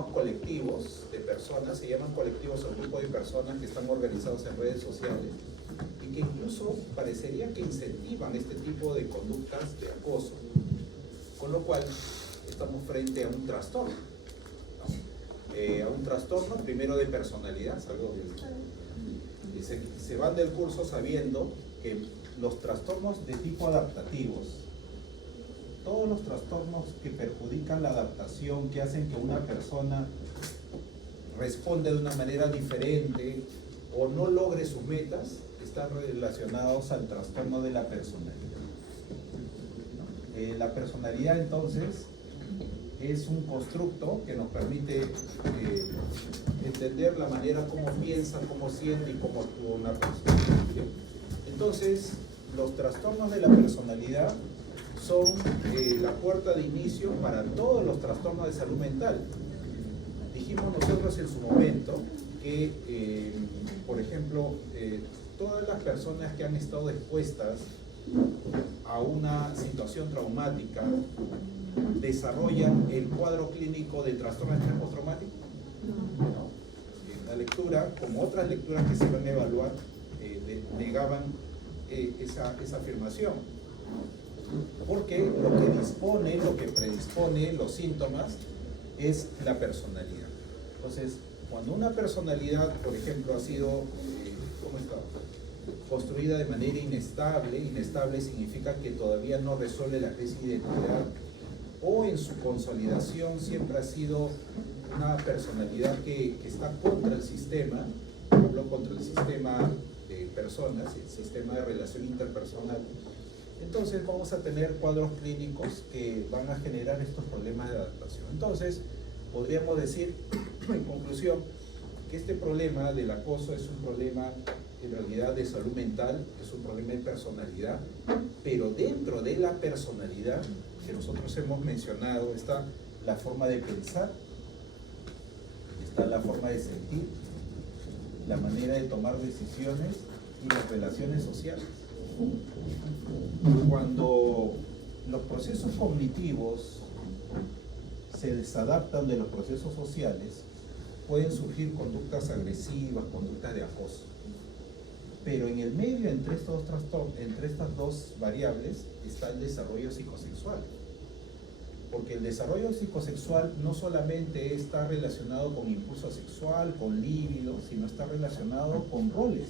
determinados colectivos de personas, se llaman colectivos o grupos de personas que están organizados en redes sociales y que incluso parecería que incentivan este tipo de conductas de acoso, con lo cual estamos frente a un trastorno, ¿no? A un trastorno primero de personalidad, es algo que se van del curso sabiendo que los trastornos de tipo adaptativos, todos los trastornos que perjudican la adaptación, que hacen que una persona responda de una manera diferente o no logre sus metas, están relacionados al trastorno de la personalidad. La personalidad entonces es un constructo que nos permite entender la manera como piensa, cómo siente y cómo actúa una persona. Entonces, los trastornos de la personalidad son la puerta de inicio para todos los trastornos de salud mental. Dijimos nosotros en su momento que, por ejemplo, todas las personas que han estado expuestas a una situación traumática desarrollan el cuadro clínico de trastorno de estrés postraumático. ¿No? La lectura, como otras lecturas que se van a evaluar, negaban esa afirmación, porque lo que dispone, lo que predispone los síntomas es la personalidad. Entonces, cuando una personalidad, por ejemplo, ha sido construida de manera inestable significa que todavía no resuelve la crisis de identidad, o en su consolidación siempre ha sido una personalidad que está contra el sistema, hablo contra el sistema de personas, el sistema de relación interpersonal. Entonces vamos a tener cuadros clínicos que van a generar estos problemas de adaptación. Entonces, podríamos decir, en conclusión, que este problema del acoso es un problema en realidad de salud mental, es un problema de personalidad, pero dentro de la personalidad que nosotros hemos mencionado está la forma de pensar, está la forma de sentir, la manera de tomar decisiones y las relaciones sociales. Cuando los procesos cognitivos se desadaptan de los procesos sociales, pueden surgir conductas agresivas, conductas de acoso. Pero en el medio, entre estas dos variables, está el desarrollo psicosexual. Porque el desarrollo psicosexual no solamente está relacionado con impulso sexual, con líbido, sino está relacionado con roles.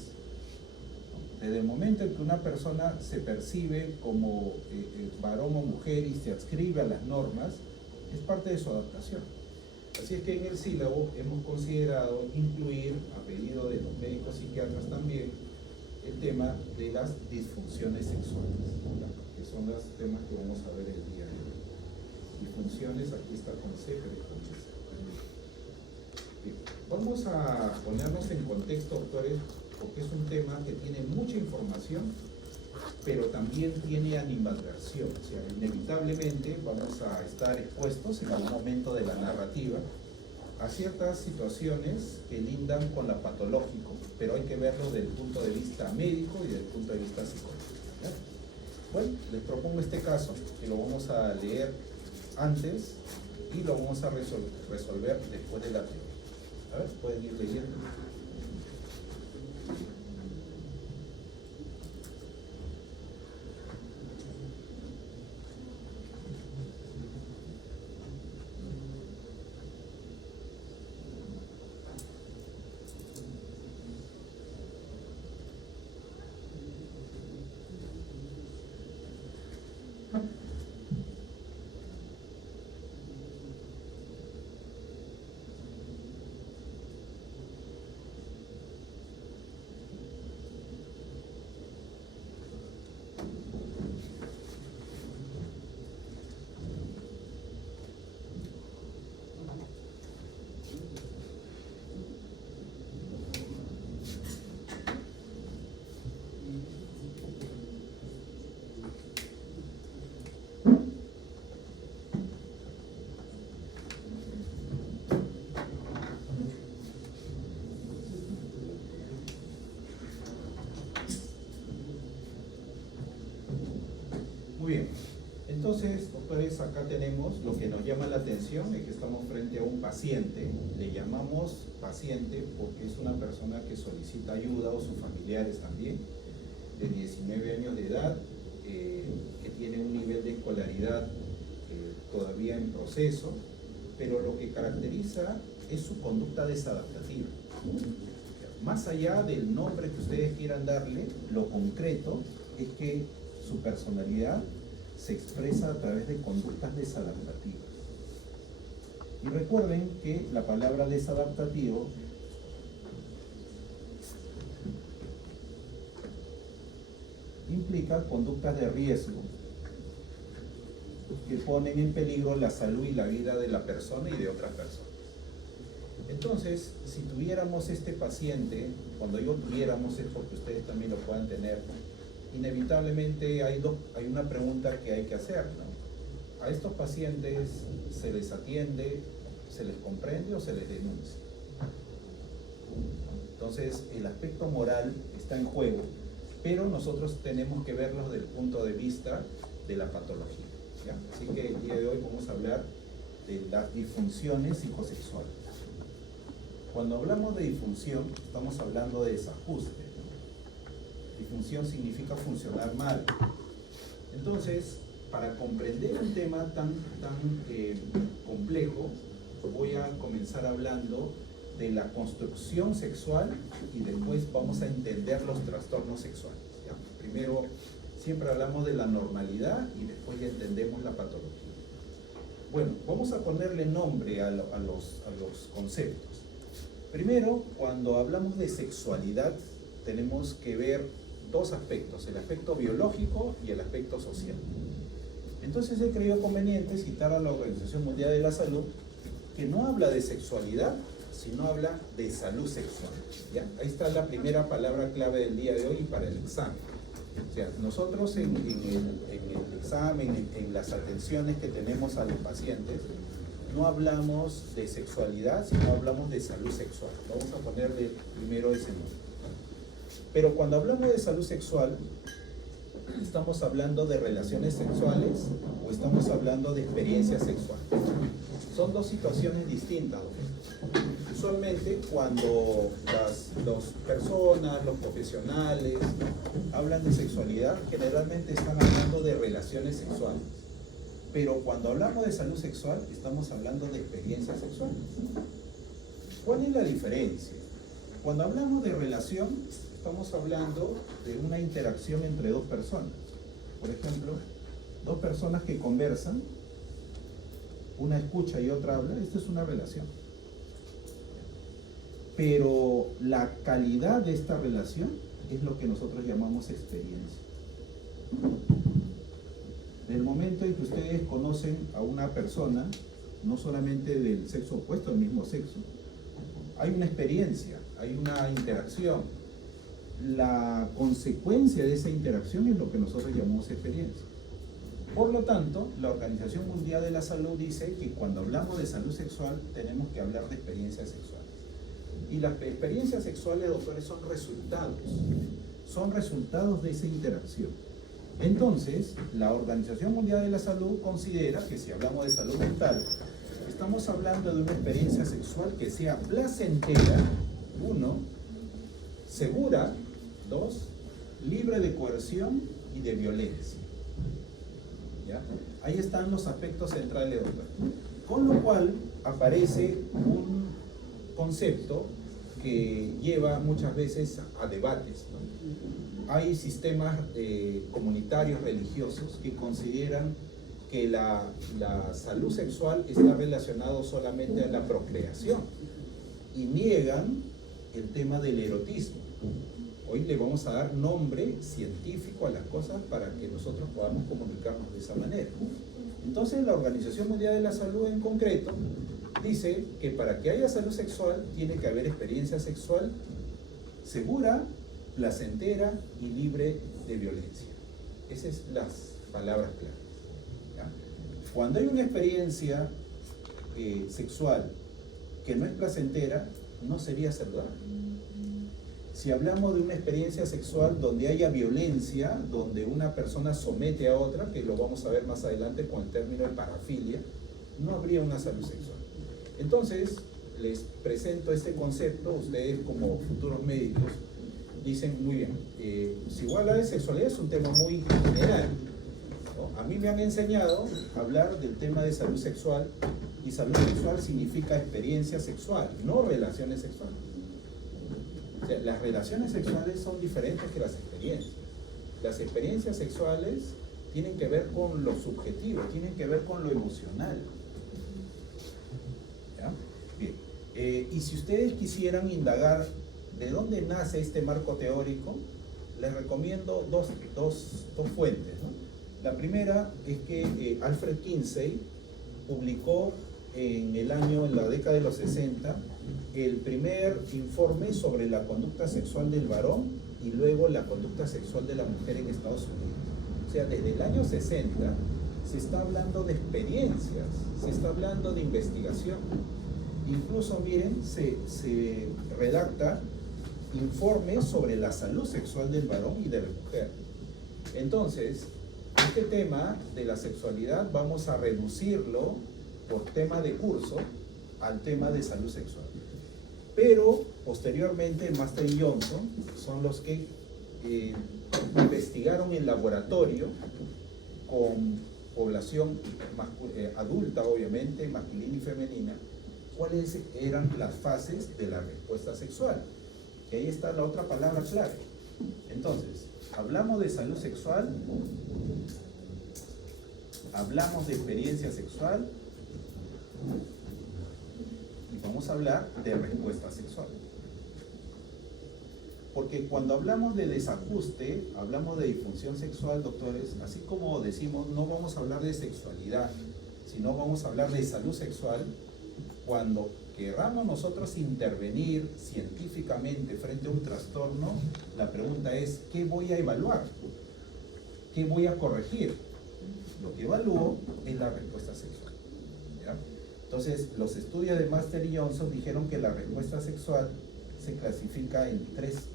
Desde el momento en que una persona se percibe como varón o mujer y se adscribe a las normas, es parte de su adaptación. Así es que en el sílabo hemos considerado incluir, a pedido de los médicos psiquiatras también, el tema de las disfunciones sexuales, ¿verdad? Que son los temas que vamos a ver el día de hoy. Disfunciones, aquí está con C, pero con S. Bien. Vamos a ponernos en contexto, doctores, porque es un tema que tiene mucha información, pero también tiene animadversión. O sea, inevitablemente vamos a estar expuestos en algún momento de la narrativa a ciertas situaciones que lindan con la patológico, pero hay que verlo desde el punto de vista médico y desde el punto de vista psicológico, ¿ya? Bueno, les propongo este caso, que lo vamos a leer antes y lo vamos a resolver después de la teoría. A ver, pueden ir leyendo. nosotros acá tenemos, lo que nos llama la atención es que estamos frente a un paciente. Le llamamos paciente porque es una persona que solicita ayuda, o sus familiares también, de 19 años de edad, que tiene un nivel de escolaridad todavía en proceso, pero lo que caracteriza es su conducta desadaptativa. Más allá del nombre que ustedes quieran darle, lo concreto es que su personalidad se expresa a través de conductas desadaptativas. Y recuerden que la palabra desadaptativo implica conductas de riesgo que ponen en peligro la salud y la vida de la persona y de otras personas. Entonces, si tuviéramos este paciente, cuando digo tuviéramos es porque ustedes también lo puedan tener, inevitablemente hay una pregunta que hay que hacer, ¿no? A estos pacientes se les atiende, se les comprende o se les denuncia. Entonces, el aspecto moral está en juego, pero nosotros tenemos que verlos desde el punto de vista de la patología, ¿ya? Así que el día de hoy vamos a hablar de las disfunciones psicosexuales. Cuando hablamos de disfunción, estamos hablando de desajuste, ¿no? Disfunción significa funcionar mal. Entonces, para comprender un tema tan complejo, voy a comenzar hablando de la construcción sexual y después vamos a entender los trastornos sexuales, ¿ya? Primero, siempre hablamos de la normalidad y después ya entendemos la patología. Bueno, vamos a ponerle nombre a los conceptos. Primero, cuando hablamos de sexualidad, tenemos que ver dos aspectos, el aspecto biológico y el aspecto social. Entonces he creído conveniente citar a la Organización Mundial de la Salud, que no habla de sexualidad, sino habla de salud sexual, ¿ya? Ahí está la primera palabra clave del día de hoy para el examen. O sea, nosotros en el examen, en las atenciones que tenemos a los pacientes, no hablamos de sexualidad, sino hablamos de salud sexual. Vamos a ponerle primero ese nombre. Pero cuando hablamos de salud sexual, ¿estamos hablando de relaciones sexuales o estamos hablando de experiencias sexuales? Son dos situaciones distintas. Usualmente cuando las personas, los profesionales hablan de sexualidad, generalmente están hablando de relaciones sexuales. Pero cuando hablamos de salud sexual, estamos hablando de experiencias sexuales. ¿Cuál es la diferencia? Cuando hablamos de relación, estamos hablando de una interacción entre dos personas. Por ejemplo, dos personas que conversan, una escucha y otra habla, esto es una relación. Pero la calidad de esta relación es lo que nosotros llamamos experiencia. En el momento en que ustedes conocen a una persona, no solamente del sexo opuesto, del mismo sexo, hay una experiencia, hay una interacción. La consecuencia de esa interacción es lo que nosotros llamamos experiencia. Por lo tanto, la Organización Mundial de la Salud dice que cuando hablamos de salud sexual tenemos que hablar de experiencias sexuales. Y las experiencias sexuales, doctores, son resultados de esa interacción. Entonces, la Organización Mundial de la Salud considera que si hablamos de salud mental, estamos hablando de una experiencia sexual que sea placentera, 1, segura, 2, libre de coerción y de violencia. ¿Ya? Ahí están los aspectos centrales, doctor. Con lo cual aparece un concepto que lleva muchas veces a debates, ¿no? Hay sistemas comunitarios religiosos que consideran que la salud sexual está relacionada solamente a la procreación y niegan el tema del erotismo. Hoy le vamos a dar nombre científico a las cosas para que nosotros podamos comunicarnos de esa manera. Entonces la Organización Mundial de la Salud en concreto dice que para que haya salud sexual tiene que haber experiencia sexual segura, placentera y libre de violencia. Esas son las palabras claves, ¿ya? Cuando hay una experiencia sexual que no es placentera, no sería saludable. Si hablamos de una experiencia sexual donde haya violencia, donde una persona somete a otra, que lo vamos a ver más adelante con el término de parafilia, no habría una salud sexual. Entonces, les presento este concepto, ustedes como futuros médicos dicen, muy bien, si igual hablar de sexualidad es un tema muy general, ¿no? A mí me han enseñado a hablar del tema de salud sexual, y salud sexual significa experiencia sexual, no relaciones sexuales. O sea, las relaciones sexuales son diferentes que las experiencias. Las experiencias sexuales tienen que ver con lo subjetivo, tienen que ver con lo emocional. ¿Ya? Bien. Y si ustedes quisieran indagar de dónde nace este marco teórico, les recomiendo dos fuentes, ¿no? La primera es que Alfred Kinsey publicó en la década de los 60, el primer informe sobre la conducta sexual del varón y luego la conducta sexual de la mujer en Estados Unidos. O sea, desde el año 60 se está hablando de experiencias, se está hablando de investigación. Incluso, miren, se redacta informes sobre la salud sexual del varón y de la mujer. Entonces, este tema de la sexualidad vamos a reducirlo por tema de curso al tema de salud sexual. Pero posteriormente Master y Johnson son los que investigaron en laboratorio con población adulta, obviamente, masculina y femenina, cuáles eran las fases de la respuesta sexual. Y ahí está la otra palabra clave. Entonces, hablamos de salud sexual, hablamos de experiencia sexual y vamos a hablar de respuesta sexual. Porque cuando hablamos de desajuste, hablamos de disfunción sexual, doctores, así como decimos, no vamos a hablar de sexualidad, sino vamos a hablar de salud sexual. Cuando querramos nosotros intervenir científicamente frente a un trastorno, la pregunta es, ¿qué voy a evaluar? ¿Qué voy a corregir? Lo que evalúo es la respuesta sexual. ¿Ya? Entonces, los estudios de Master y Johnson dijeron que la respuesta sexual se clasifica en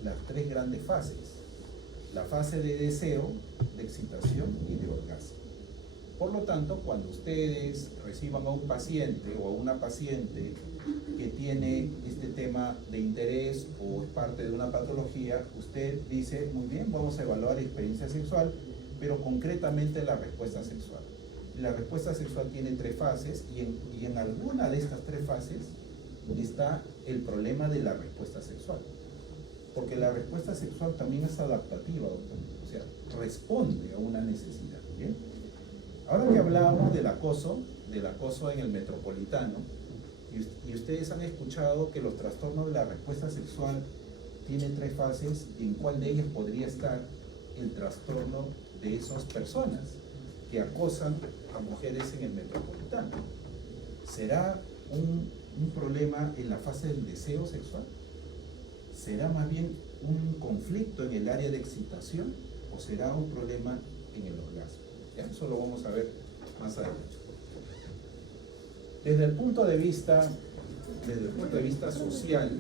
las tres grandes fases. La fase de deseo, de excitación y de orgasmo. Por lo tanto, cuando ustedes reciban a un paciente o a una paciente que tiene este tema de interés o es parte de una patología, usted dice, muy bien, vamos a evaluar experiencia sexual, pero concretamente la respuesta sexual. La respuesta sexual tiene tres fases y en alguna de estas tres fases está el problema de la respuesta sexual. Porque la respuesta sexual también es adaptativa, doctor. O sea, responde a una necesidad. ¿Bien? Ahora que hablábamos del acoso en el metropolitano, y ustedes han escuchado que los trastornos de la respuesta sexual tienen tres fases, y en cuál de ellas podría estar el trastorno de esas personas que acosan a mujeres en el metropolitano. ¿Será un problema en la fase del deseo sexual? ¿Será más bien un conflicto en el área de excitación? ¿O será un problema en el orgasmo? ¿Ya? Eso lo vamos a ver más adelante. Desde el punto de vista social,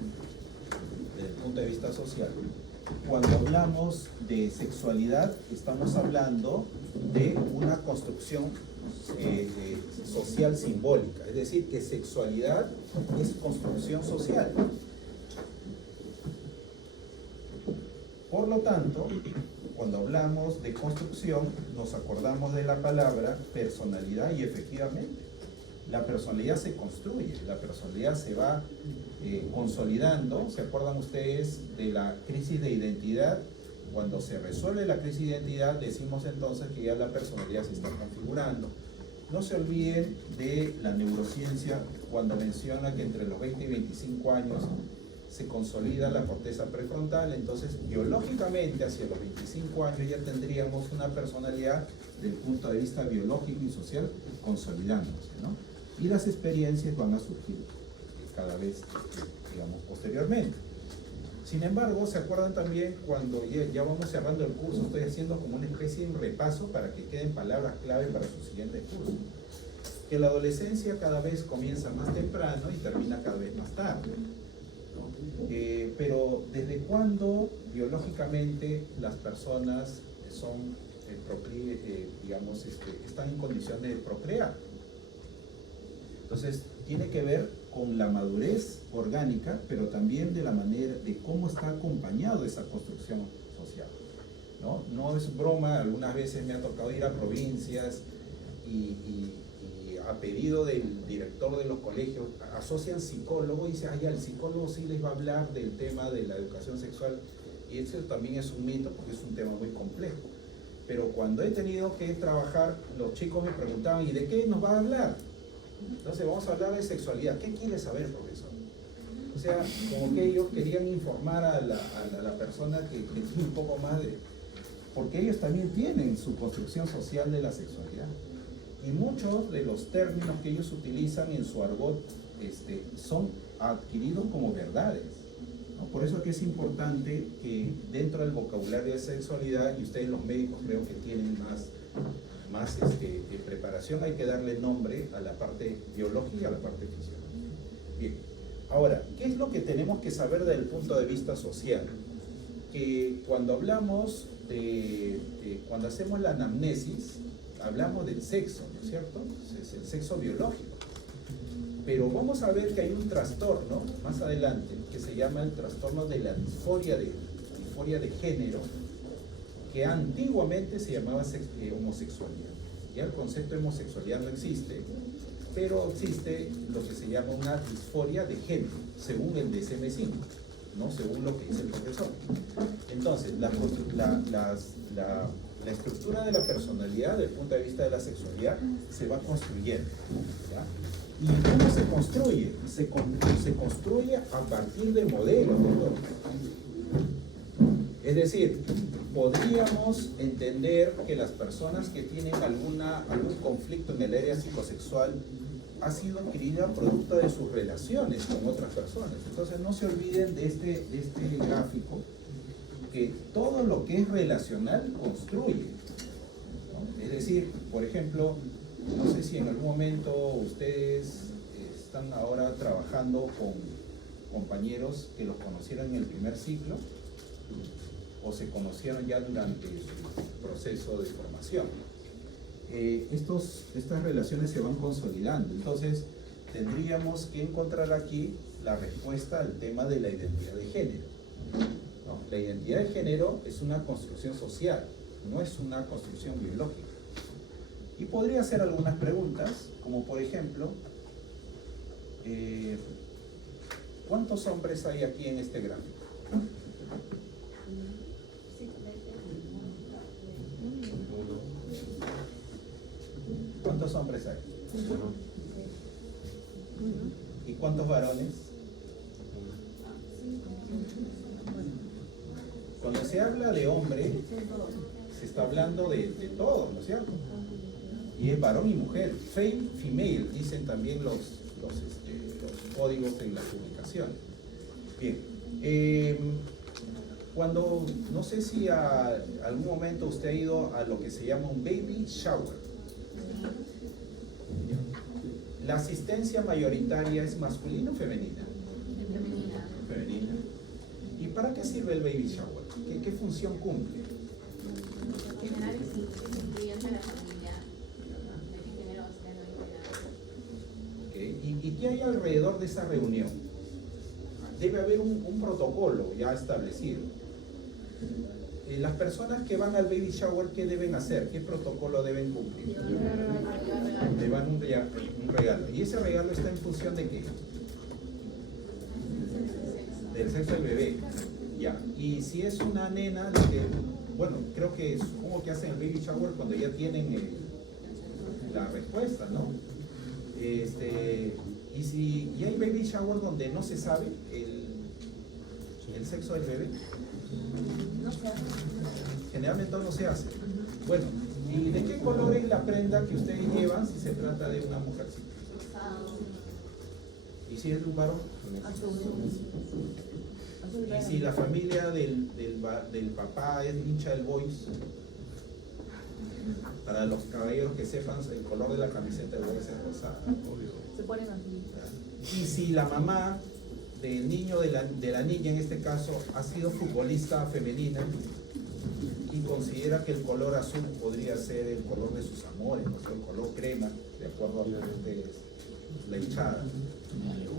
cuando hablamos de sexualidad, estamos hablando de una construcción social simbólica, es decir, que sexualidad es construcción social. Por lo tanto, cuando hablamos de construcción, nos acordamos de la palabra personalidad y efectivamente, la personalidad se construye, la personalidad se va consolidando. ¿Se acuerdan ustedes de la crisis de identidad? Cuando se resuelve la crisis de identidad, decimos entonces que ya la personalidad se está configurando. No se olviden de la neurociencia cuando menciona que entre los 20 y 25 años se consolida la corteza prefrontal, entonces biológicamente hacia los 25 años ya tendríamos una personalidad desde el punto de vista biológico y social consolidándose, ¿no? Y las experiencias van a surgir cada vez, digamos, posteriormente. Sin embargo, ¿se acuerdan también cuando ya vamos cerrando el curso? Estoy haciendo como una especie de repaso para que queden palabras clave para su siguiente curso. Que la adolescencia cada vez comienza más temprano y termina cada vez más tarde. Pero ¿desde cuándo biológicamente las personas son, digamos, están en condición de procrear? Entonces, tiene que ver con la madurez orgánica, pero también de la manera, de cómo está acompañado esa construcción social, ¿no? No es broma, algunas veces me ha tocado ir a provincias y a pedido del director de los colegios, asocian psicólogo y dicen, ah, ya, el psicólogo sí les va a hablar del tema de la educación sexual, y eso también es un mito porque es un tema muy complejo. Pero cuando he tenido que trabajar, los chicos me preguntaban, ¿y de qué nos va a hablar? Entonces vamos a hablar de sexualidad. ¿Qué quiere saber, profesor? O sea, como que ellos querían informar a la persona que tiene un poco más de... Porque ellos también tienen su construcción social de la sexualidad. Y muchos de los términos que ellos utilizan en su argot son adquiridos como verdades, ¿no? Por eso es que es importante que dentro del vocabulario de sexualidad, y ustedes los médicos creo que tienen más preparación, hay que darle nombre a la parte biológica y a la parte fisiológica. Bien, ahora, ¿qué es lo que tenemos que saber desde el punto de vista social? Que cuando hablamos cuando hacemos la anamnesis, hablamos del sexo, ¿no es cierto? Es el sexo biológico. Pero vamos a ver que hay un trastorno más adelante que se llama el trastorno de la disforia de género, que antiguamente se llamaba homosexualidad. Ya el concepto de homosexualidad no existe, pero existe lo que se llama una disforia de género, según el DSM-5, ¿no? Según lo que dice el profesor. Entonces, la estructura de la personalidad, desde el punto de vista de la sexualidad, se va construyendo, ¿ya? ¿Y cómo se construye? Se construye a partir de modelos de todo. Es decir, podríamos entender que las personas que tienen algún conflicto en el área psicosexual ha sido adquirida producto de sus relaciones con otras personas. Entonces no se olviden de este gráfico, que todo lo que es relacional construye, ¿no? Es decir, por ejemplo, no sé si en algún momento ustedes están ahora trabajando con compañeros que los conocieron en el primer ciclo o se conocieron ya durante su proceso de formación. Estas relaciones se van consolidando. Entonces tendríamos que encontrar aquí la respuesta al tema de la identidad de género, ¿no? La identidad de género es una construcción social, no es una construcción biológica. Y podría hacer algunas preguntas, como por ejemplo, ¿cuántos hombres hay aquí en este gráfico? ¿Cuántos hombres hay? ¿Y cuántos varones? Cuando se habla de hombre, se está hablando de todo, ¿no es cierto? Y es varón y mujer, female, dicen también los códigos en la publicación. Bien, cuando, no sé si a algún momento usted ha ido a lo que se llama un baby shower. ¿La asistencia mayoritaria es masculina o femenina? Femenina. Femenina. ¿Y para qué sirve el baby shower? ¿Qué función cumple? Generar incluyente a la familia de género o Okay. ¿Y qué hay alrededor de esa reunión? Debe haber un protocolo ya establecido. Las personas que van al baby shower, ¿qué deben hacer? ¿Qué protocolo deben cumplir? Llevan un regalo. ¿Y ese regalo está en función de qué? Del sexo del bebé. Ya. Y si es una nena, bueno, supongo que hacen el baby shower cuando ya tienen la respuesta, ¿no? Y hay baby shower donde no se sabe el sexo del bebé. No se hace. Generalmente no se hace. Bueno, ¿y de qué color es la prenda que ustedes llevan si se trata de una mujercita? ¿Y si es de un varón? ¿Y si la familia del papá es hincha del Boys? Para los caballeros que sepan, el color de la camiseta debe ser rosada. Se ponen así. Y si la mamá del niño, de la niña en este caso, ha sido futbolista femenina y considera que el color azul podría ser el color de sus amores, ¿no? El color crema, de acuerdo a la hinchada.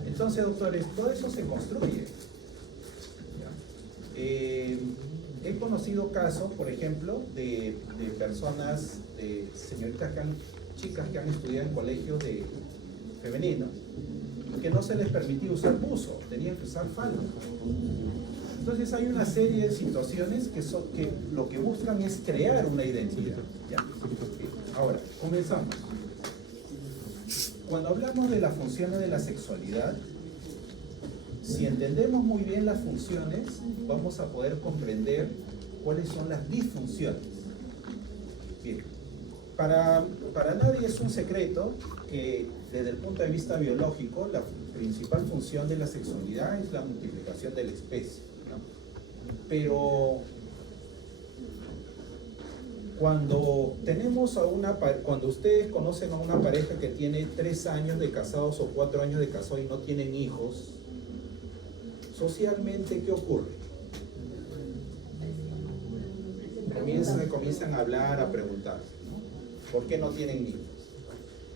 Entonces, doctores, todo eso se construye. He conocido casos, por ejemplo, de personas, de señoritas chicas que han estudiado en colegios femeninos, que no se les permitía usar buzo, tenían que usar falda. Entonces hay una serie de situaciones que lo que buscan es crear una identidad. ¿Ya? Ahora, comenzamos. Cuando hablamos de las funciones de la sexualidad, si entendemos muy bien las funciones, vamos a poder comprender cuáles son las disfunciones. Bien, para nadie es un secreto que desde el punto de vista biológico, la principal función de la sexualidad es la multiplicación de la especie, ¿no? Pero cuando ustedes conocen a una pareja que tiene 3 años de casados o 4 años de casados y no tienen hijos, socialmente, ¿qué ocurre? Comienzan a hablar, a preguntar, ¿no? ¿Por qué no tienen niños?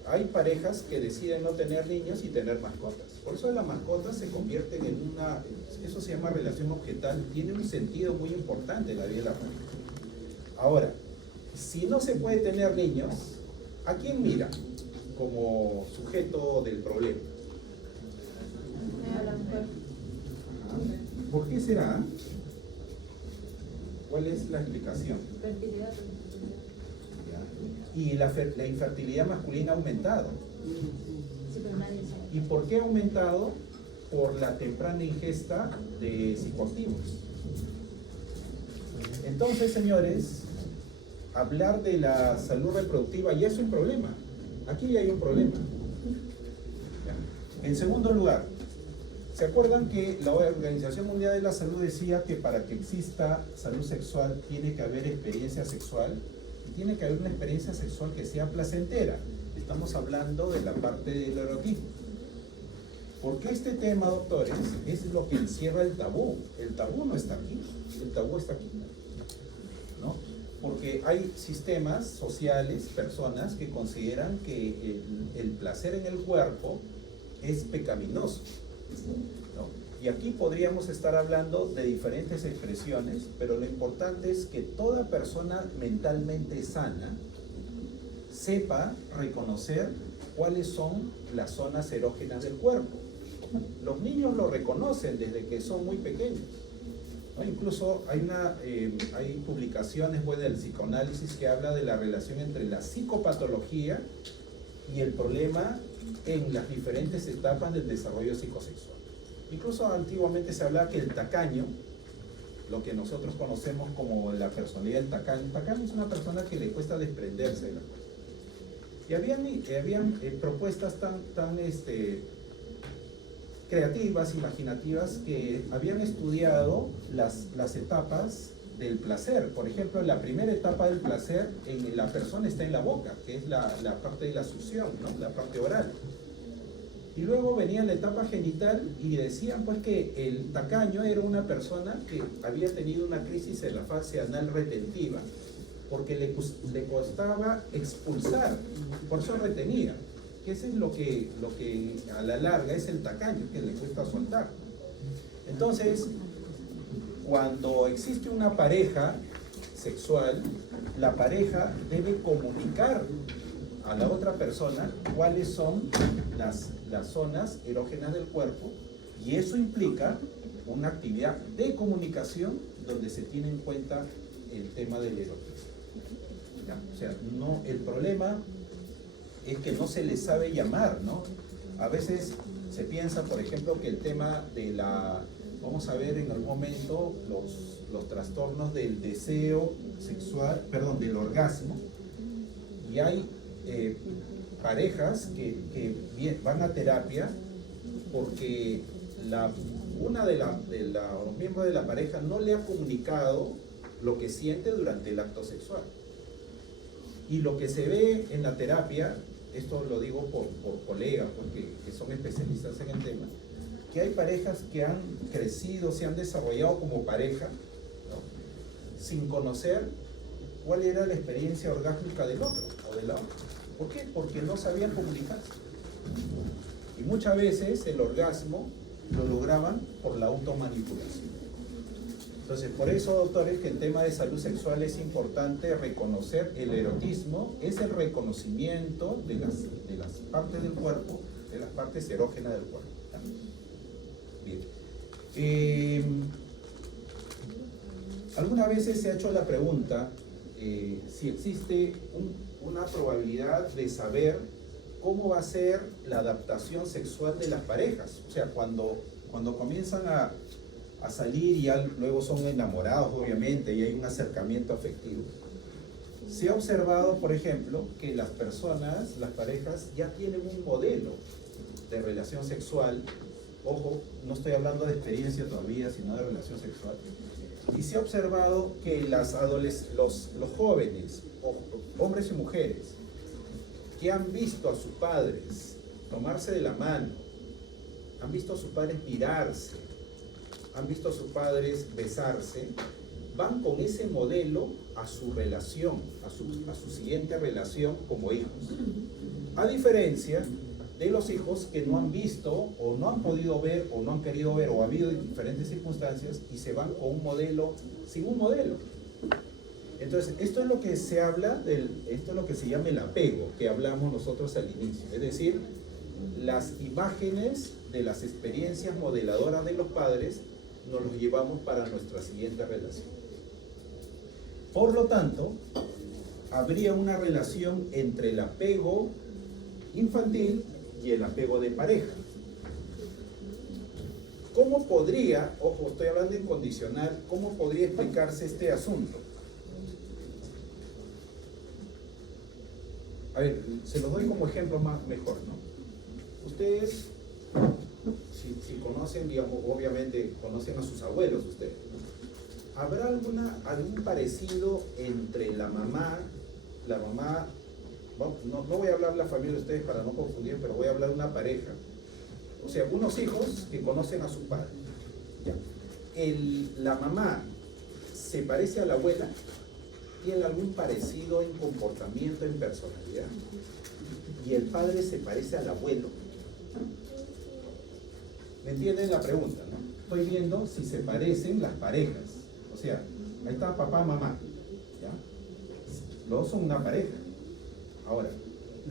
Hay parejas que deciden no tener niños y tener mascotas. Por eso las mascotas se convierten en eso se llama relación objetal, tiene un sentido muy importante en la vida de la pareja. Ahora, si no se puede tener niños, ¿a quién mira como sujeto del problema? A la mujer. ¿Por qué será? ¿Cuál es la explicación? Fertilidad. Y la infertilidad masculina ha aumentado. Sí, pero nadie sabe. ¿Y por qué ha aumentado? Por la temprana ingesta de psicoactivos. Entonces, señores, hablar de la salud reproductiva ya es un problema. Aquí ya hay un problema. En segundo lugar, ¿se acuerdan que la Organización Mundial de la Salud decía que para que exista salud sexual tiene que haber experiencia sexual? Y tiene que haber una experiencia sexual que sea placentera. Estamos hablando de la parte del erotismo. Porque este tema, doctores, es lo que encierra el tabú. El tabú no está aquí, el tabú está aquí, ¿no? Porque hay sistemas sociales, personas que consideran que el placer en el cuerpo es pecaminoso, ¿no? Y aquí podríamos estar hablando de diferentes expresiones, pero lo importante es que toda persona mentalmente sana sepa reconocer cuáles son las zonas erógenas del cuerpo. Los niños lo reconocen desde que son muy pequeños, ¿no? Incluso hay publicaciones web del psicoanálisis que habla de la relación entre la psicopatología y el problema en las diferentes etapas del desarrollo psicosexual. Incluso antiguamente se hablaba que el tacaño, lo que nosotros conocemos como la personalidad del tacaño, es una persona que le cuesta desprenderse de la cosa. Y habían propuestas tan creativas, imaginativas, que habían estudiado las etapas del placer. Por ejemplo, la primera etapa del placer en la persona está en la boca, que es la parte de la succión, ¿no? La parte oral. Y luego venía la etapa genital y decían pues que el tacaño era una persona que había tenido una crisis en la fase anal retentiva, porque le costaba expulsar, por eso retenía, que ese es lo que a la larga es el tacaño, que le cuesta soltar. Entonces, cuando existe una pareja sexual, la pareja debe comunicar a la otra persona cuáles son las zonas erógenas del cuerpo, y eso implica una actividad de comunicación donde se tiene en cuenta el tema del erotismo. ¿Ya? O sea, no, el problema es que no se le sabe llamar, ¿no? A veces se piensa, por ejemplo, que el tema de vamos a ver en algún momento los trastornos del deseo sexual, del orgasmo, y hay parejas que van a terapia porque una de los miembros de la pareja no le ha comunicado lo que siente durante el acto sexual. Y lo que se ve en la terapia, esto lo digo por colegas, porque que son especialistas en el tema, que hay parejas que han crecido, se han desarrollado como pareja, ¿no?, sin conocer cuál era la experiencia orgásmica del otro o de la otra. ¿Por qué? Porque no sabían comunicarse. Y muchas veces el orgasmo lo lograban por la automanipulación. Entonces, por eso, doctores, que el tema de salud sexual es importante reconocer. El erotismo es el reconocimiento de las partes del cuerpo, de las partes erógenas del cuerpo. Bien. Algunas veces se ha hecho la pregunta si existe una probabilidad de saber cómo va a ser la adaptación sexual de las parejas. O sea, cuando comienzan a salir y luego son enamorados, obviamente, y hay un acercamiento afectivo. Se ha observado, por ejemplo, que las parejas ya tienen un modelo de relación sexual. Ojo, no estoy hablando de experiencia todavía, sino de relación sexual. Y se ha observado que los jóvenes, hombres y mujeres, que han visto a sus padres tomarse de la mano, han visto a sus padres mirarse, han visto a sus padres besarse, van con ese modelo a su relación, a su siguiente relación como hijos. A diferencia de los hijos que no han visto o no han podido ver o no han querido ver o ha habido diferentes circunstancias y se van con un modelo sin un modelo. Entonces, esto es lo que se habla esto es lo que se llama el apego, que hablamos nosotros al inicio. Es decir, las imágenes de las experiencias modeladoras de los padres nos los llevamos para nuestra siguiente relación. Por lo tanto, habría una relación entre el apego infantil y el apego de pareja. ¿Cómo podría, ojo, estoy hablando en condicional, cómo podría explicarse este asunto? A ver, se los doy como ejemplo mejor, ¿no? Ustedes, si conocen, digamos, obviamente conocen a sus abuelos ustedes. ¿Habrá algún parecido entre la mamá, no voy a hablar de la familia de ustedes para no confundir, pero voy a hablar de una pareja? O sea, unos hijos que conocen a su padre. Ya. La mamá se parece a la abuela, tiene algún parecido en comportamiento, en personalidad, y el padre se parece al abuelo. ¿Me entienden la pregunta, no? Estoy viendo si se parecen las parejas. O sea, ahí está papá, mamá, ¿ya? Los dos son una pareja. Ahora,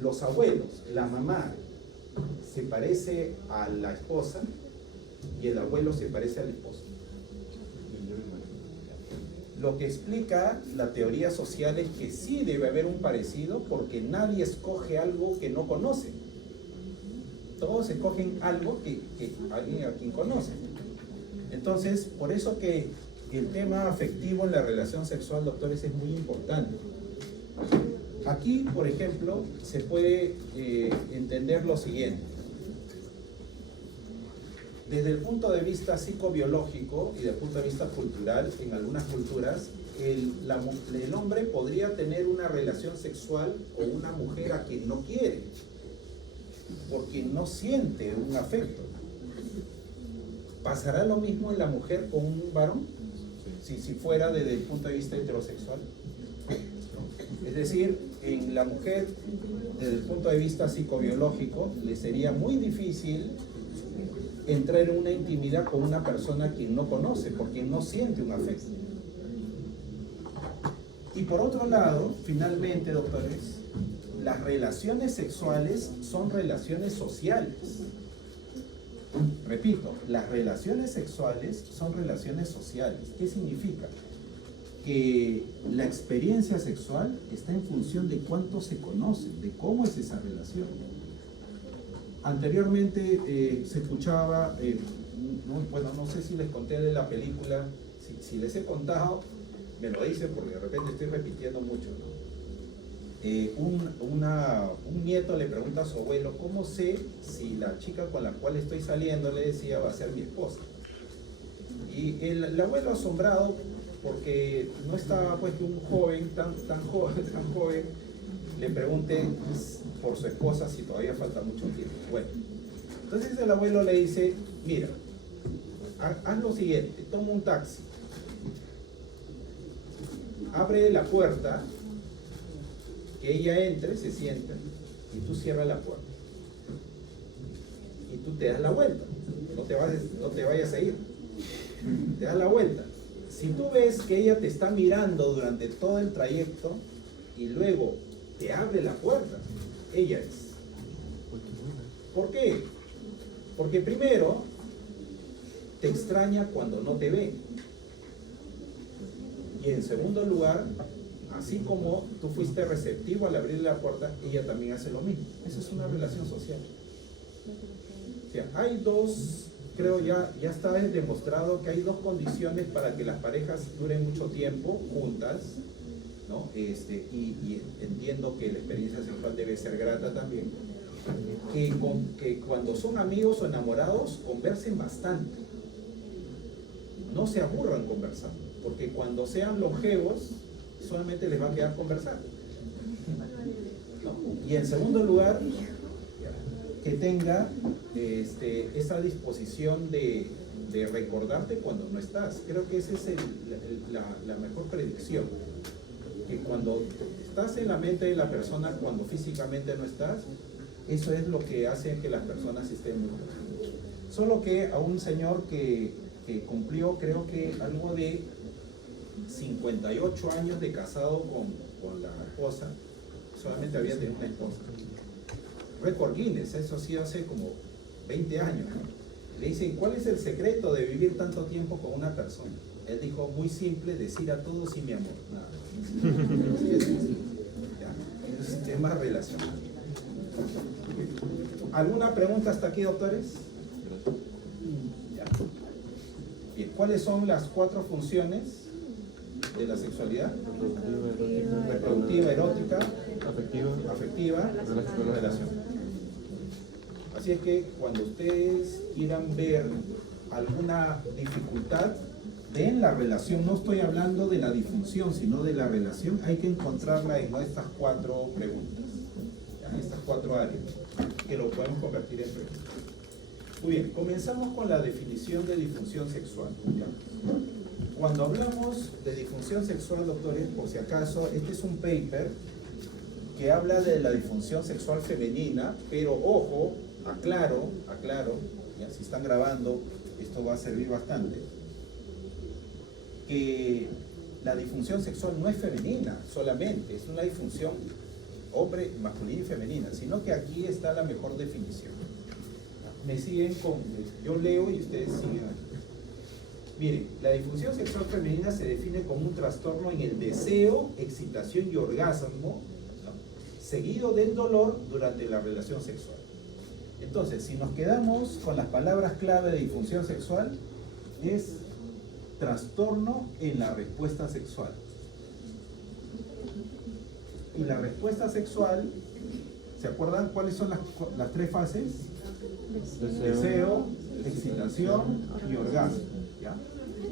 los abuelos, la mamá se parece a la esposa y el abuelo se parece al esposo. Lo que explica la teoría social es que sí debe haber un parecido porque nadie escoge algo que no conoce. Todos escogen algo que alguien a quien conoce. Entonces, por eso que el tema afectivo en la relación sexual, doctores, es muy importante. Aquí, por ejemplo, se puede entender lo siguiente. Desde el punto de vista psicobiológico y desde el punto de vista cultural, en algunas culturas, el hombre podría tener una relación sexual con una mujer a quien no quiere, porque no siente un afecto. ¿Pasará lo mismo en la mujer con un varón? Si fuera desde el punto de vista heterosexual. Es decir, en la mujer, desde el punto de vista psicobiológico, le sería muy difícil entrar en una intimidad con una persona que no conoce, porque no siente un afecto. Y por otro lado, finalmente, doctores, las relaciones sexuales son relaciones sociales. Repito, las relaciones sexuales son relaciones sociales. ¿Qué significa? Que la experiencia sexual está en función de cuánto se conocen, de cómo es esa relación. Anteriormente se escuchaba, no sé si les conté de la película, si les he contado, me lo dicen porque de repente estoy repitiendo mucho, ¿no? Un nieto le pregunta a su abuelo, ¿cómo sé si la chica con la cual estoy saliendo, le decía, va a ser mi esposa? Y el abuelo asombrado, porque no estaba pues que un joven tan joven le pregunte por su esposa si todavía falta mucho tiempo. Bueno, entonces el abuelo le dice, mira, haz lo siguiente, toma un taxi, abre la puerta, que ella entre, se sienta, y tú cierras la puerta. Y tú te das la vuelta, no te vayas a ir, te das la vuelta. Si tú ves que ella te está mirando durante todo el trayecto y luego te abre la puerta, ella es. ¿Por qué? Porque primero te extraña cuando no te ve. Y en segundo lugar, así como tú fuiste receptivo al abrir la puerta, ella también hace lo mismo. Esa es una relación social. O sea, hay dos, creo ya está demostrado que hay dos condiciones para que las parejas duren mucho tiempo juntas, ¿no? Y entiendo que la experiencia sexual debe ser grata también. Que cuando son amigos o enamorados, conversen bastante. No se aburran conversando, porque cuando sean longevos, solamente les va a quedar conversar, ¿no? Y en segundo lugar, que tenga esa disposición de recordarte cuando no estás. Creo que esa es la mejor predicción, que cuando estás en la mente de la persona, cuando físicamente no estás, eso es lo que hace que las personas estén muy bien. Solo que a un señor que cumplió, creo que algo de 58 años de casado con la esposa, solamente había tenido una esposa. Récord Guinness, eso sí hace como 20 años, ¿no? Le dicen, ¿cuál es el secreto de vivir tanto tiempo con una persona? Él dijo, muy simple, decir a todos sí mi amor, nada. Ya, es un tema relacional. ¿Alguna pregunta hasta aquí, doctores? Ya. Bien, ¿cuáles son las 4 funciones de la sexualidad? Reproductiva, erótica, afectiva, relación. Así es que cuando ustedes quieran ver alguna dificultad en la relación, no estoy hablando de la disfunción, sino de la relación, hay que encontrarla en estas 4 preguntas, en estas 4 áreas, que lo podemos convertir en preguntas. Muy bien, comenzamos con la definición de disfunción sexual. ¿Ya? Cuando hablamos de disfunción sexual, doctores, por si acaso, este es un paper que habla de la disfunción sexual femenina, pero ojo, aclaro, ¿ya? Si están grabando, esto va a servir bastante, que la disfunción sexual no es femenina solamente, es una disfunción hombre, masculina y femenina, sino que aquí está la mejor definición. Me siguen yo leo y ustedes siguen aquí. Miren, la disfunción sexual femenina se define como un trastorno en el deseo, excitación y orgasmo, ¿no?, seguido del dolor durante la relación sexual. Entonces, si nos quedamos con las palabras clave de disfunción sexual, es trastorno en la respuesta sexual. Y la respuesta sexual, ¿se acuerdan cuáles son las 3 fases? Deseo, excitación y orgasmo, ¿ya?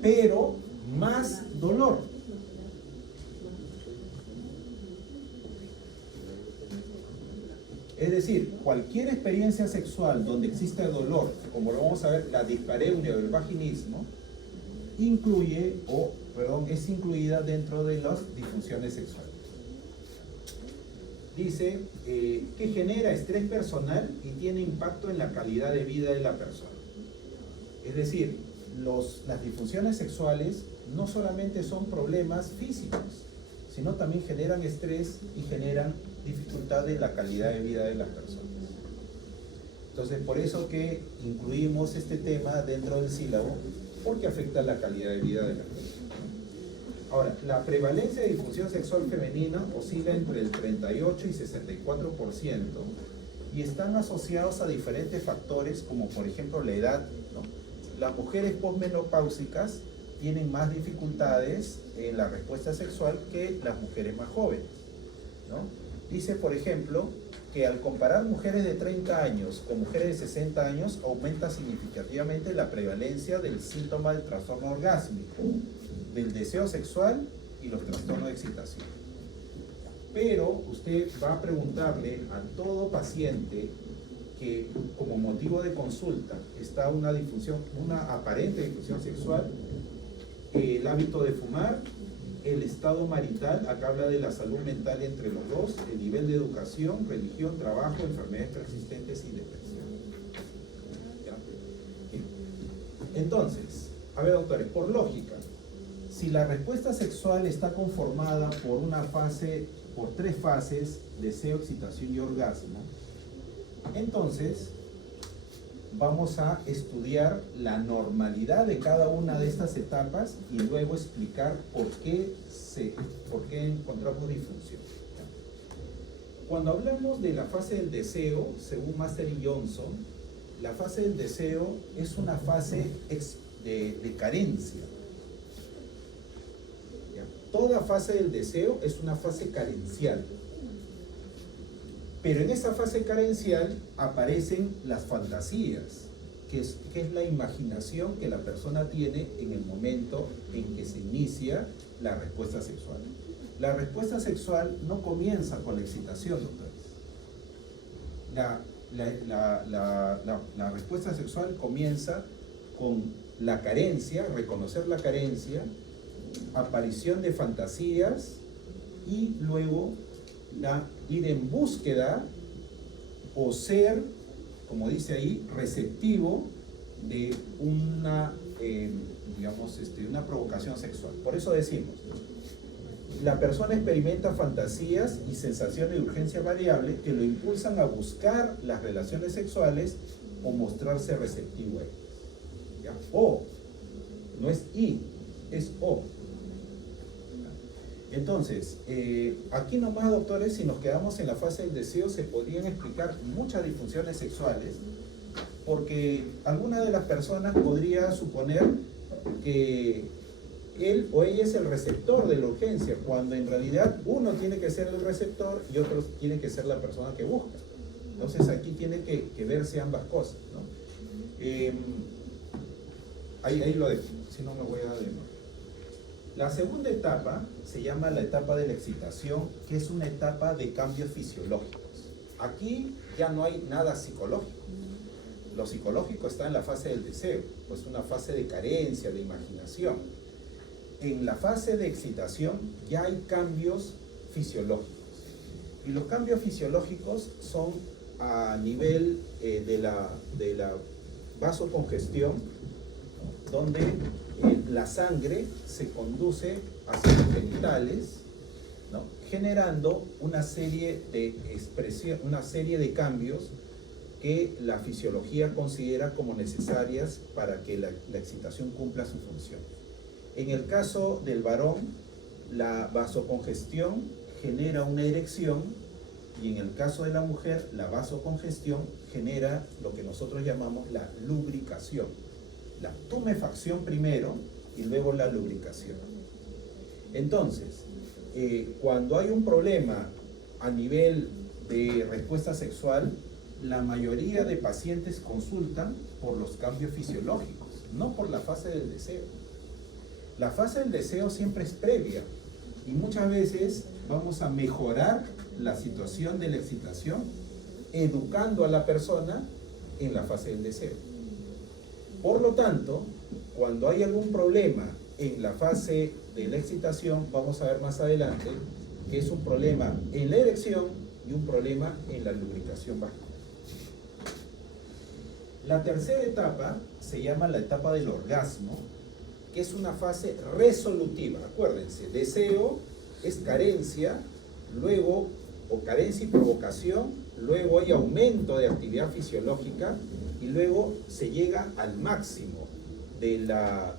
Pero más dolor. Es decir, cualquier experiencia sexual donde existe dolor, como lo vamos a ver, la dispareunia o el vaginismo, es incluida dentro de las disfunciones sexuales. Dice que genera estrés personal y tiene impacto en la calidad de vida de la persona. Es decir, las disfunciones sexuales no solamente son problemas físicos, sino también generan estrés y generan dificultad en la calidad de vida de las personas. Entonces, por eso que incluimos este tema dentro del sílabo, porque afecta la calidad de vida de las personas. Ahora, la prevalencia de disfunción sexual femenina oscila entre el 38 y 64% y están asociados a diferentes factores, como por ejemplo la edad, ¿no? Las mujeres posmenopáusicas tienen más dificultades en la respuesta sexual que las mujeres más jóvenes, ¿no? Dice, por ejemplo, que al comparar mujeres de 30 años con mujeres de 60 años, aumenta significativamente la prevalencia del síntoma del trastorno orgásmico, del deseo sexual y los trastornos de excitación. Pero usted va a preguntarle a todo paciente que como motivo de consulta está una disfunción, una aparente disfunción sexual, el hábito de fumar, el estado marital, acá habla de la salud mental entre los dos, el nivel de educación, religión, trabajo, enfermedades persistentes y depresión. ¿Ya? Entonces, a ver, doctores, por lógica, si la respuesta sexual está conformada por por 3 fases, deseo, excitación y orgasmo, entonces vamos a estudiar la normalidad de cada una de estas etapas y luego explicar por qué encontramos disfunción. Cuando hablamos de la fase del deseo, según Master y Johnson, la fase del deseo es una fase de carencia. ¿Ya? Toda fase del deseo es una fase carencial. Pero en esa fase carencial aparecen las fantasías, que es la imaginación que la persona tiene en el momento en que se inicia la respuesta sexual. La respuesta sexual no comienza con la excitación, doctores. La respuesta sexual comienza con la carencia, reconocer la carencia, aparición de fantasías y luego ir en búsqueda o ser, como dice ahí, receptivo de una provocación sexual. Por eso decimos, la persona experimenta fantasías y sensaciones de urgencia variable que lo impulsan a buscar las relaciones sexuales o mostrarse receptivo a ellas. ¿Ya? O, no es y, es o. Entonces, aquí nomás, doctores, si nos quedamos en la fase del deseo, se podrían explicar muchas disfunciones sexuales, porque alguna de las personas podría suponer que él o ella es el receptor de la urgencia, cuando en realidad uno tiene que ser el receptor y otro tiene que ser la persona que busca. Entonces aquí tiene que verse ambas cosas, ¿no? Ahí lo dejo, si no me voy a demorar. La segunda etapa se llama la etapa de la excitación, que es una etapa de cambios fisiológicos. Aquí ya no hay nada psicológico. Lo psicológico está en la fase del deseo, pues una fase de carencia, de imaginación. En la fase de excitación ya hay cambios fisiológicos. Y los cambios fisiológicos son a nivel de la vasocongestión, donde la sangre se conduce hacia los genitales, ¿no? Generando una serie de cambios que la fisiología considera como necesarias para que la excitación cumpla su función. En el caso del varón, la vasocongestión genera una erección, y en el caso de la mujer, la vasocongestión genera lo que nosotros llamamos la lubricación. La tumefacción primero y luego la lubricación. Entonces, cuando hay un problema a nivel de respuesta sexual, la mayoría de pacientes consultan por los cambios fisiológicos, no por la fase del deseo. La fase del deseo siempre es previa y muchas veces vamos a mejorar la situación de la excitación educando a la persona en la fase del deseo. Por lo tanto, cuando hay algún problema en la fase de la excitación, vamos a ver más adelante que es un problema en la erección y un problema en la lubricación vaginal. La tercera etapa se llama la etapa del orgasmo, que es una fase resolutiva. Acuérdense, deseo es carencia, luego, o carencia y provocación, luego hay aumento de actividad fisiológica y luego se llega al máximo de la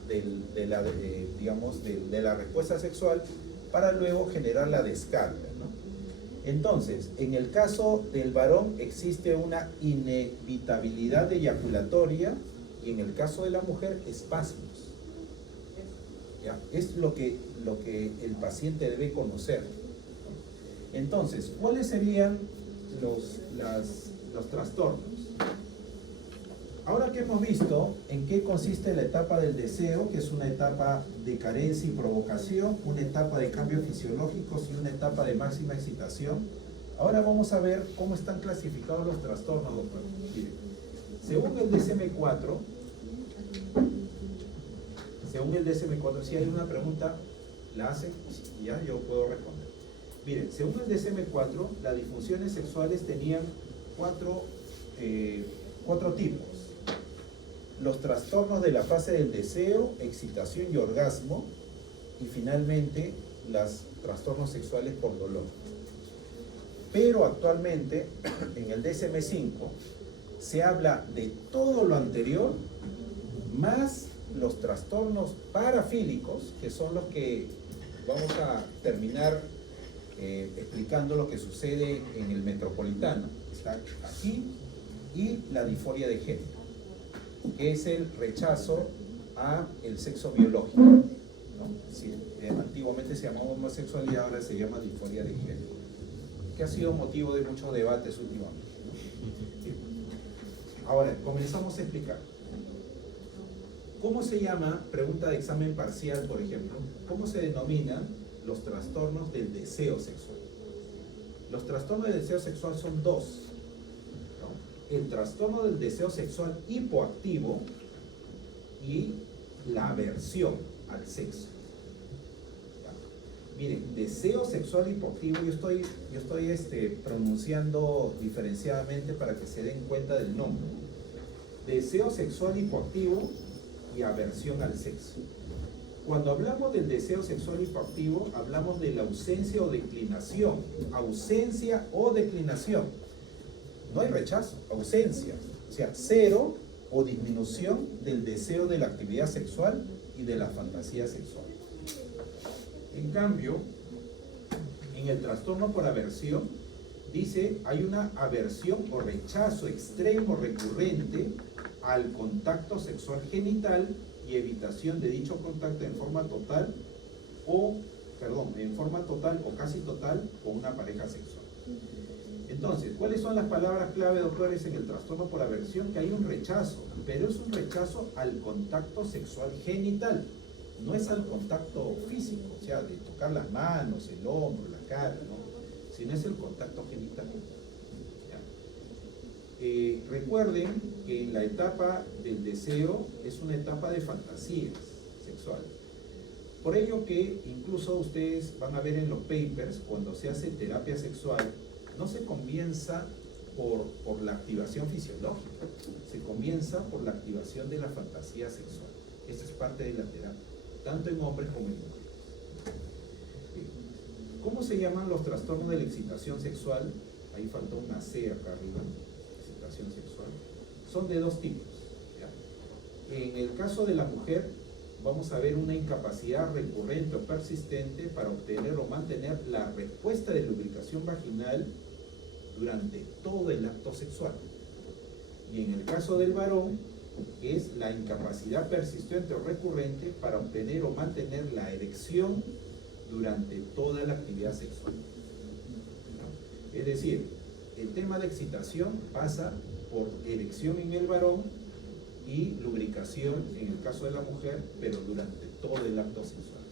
respuesta sexual para luego generar la descarga, ¿no? Entonces, en el caso del varón existe una inevitabilidad eyaculatoria y en el caso de la mujer, espasmos. ¿Ya? Es lo que el paciente debe conocer. Entonces, ¿cuáles serían los trastornos? Ahora que hemos visto en qué consiste la etapa del deseo, que es una etapa de carencia y provocación, una etapa de cambios fisiológicos y una etapa de máxima excitación, Ahora vamos a ver cómo están clasificados los trastornos, doctor. Miren, según el DSM-4, si hay una pregunta, la hacen y ya yo puedo responder. Miren, según el DSM-4, las disfunciones sexuales tenían cuatro tipos. Los trastornos de la fase del deseo, excitación y orgasmo, y finalmente los trastornos sexuales por dolor. Pero actualmente en el DSM-5 se habla de todo lo anterior más los trastornos parafílicos, que son los que vamos a terminar explicando lo que sucede en el metropolitano. Está aquí, y la disforia de género, que es el rechazo a el sexo biológico, ¿no? Sí, antiguamente se llamaba homosexualidad, ahora se llama disforia de género, que ha sido motivo de muchos debates últimamente, ¿no? Bien. Ahora, comenzamos a explicar. ¿Cómo se llama, pregunta de examen parcial, por ejemplo, cómo se denominan los trastornos del deseo sexual? Los trastornos del deseo sexual son dos, ¿no? El trastorno del deseo sexual hipoactivo y la aversión al sexo. ¿Ya? Miren, deseo sexual hipoactivo, yo estoy pronunciando diferenciadamente para que se den cuenta del nombre. Deseo sexual hipoactivo y aversión al sexo. Cuando hablamos del deseo sexual hipoactivo, hablamos de la ausencia o declinación. Ausencia o declinación. No hay rechazo, ausencia. O sea, cero o disminución del deseo de la actividad sexual y de la fantasía sexual. En cambio, en el trastorno por aversión, dice, hay una aversión o rechazo extremo recurrente al contacto sexual genital y evitación de dicho contacto en forma total o casi total con una pareja sexual. Entonces, ¿cuáles son las palabras clave, doctores, en el trastorno por aversión? Que hay un rechazo, pero es un rechazo al contacto sexual genital, no es al contacto físico, o sea, de tocar las manos, el hombro, la cara, ¿no? Sino es el contacto genital. Recuerden que en la etapa del deseo es una etapa de fantasías sexuales. Por ello que incluso ustedes van a ver en los papers, cuando se hace terapia sexual, no se comienza por la activación fisiológica, se comienza por la activación de la fantasía sexual. Esa es parte de la terapia, tanto en hombres como en mujeres. ¿Cómo se llaman los trastornos de la excitación sexual? Ahí falta una C acá arriba. Sexual, son de dos tipos, ¿ya? En el caso de la mujer vamos a ver una incapacidad recurrente o persistente para obtener o mantener la respuesta de lubricación vaginal durante todo el acto sexual, y en el caso del varón es la incapacidad persistente o recurrente para obtener o mantener la erección durante toda la actividad sexual, ¿no? Es decir, el tema de excitación pasa por erección en el varón y lubricación en el caso de la mujer, pero durante todo el acto sexual.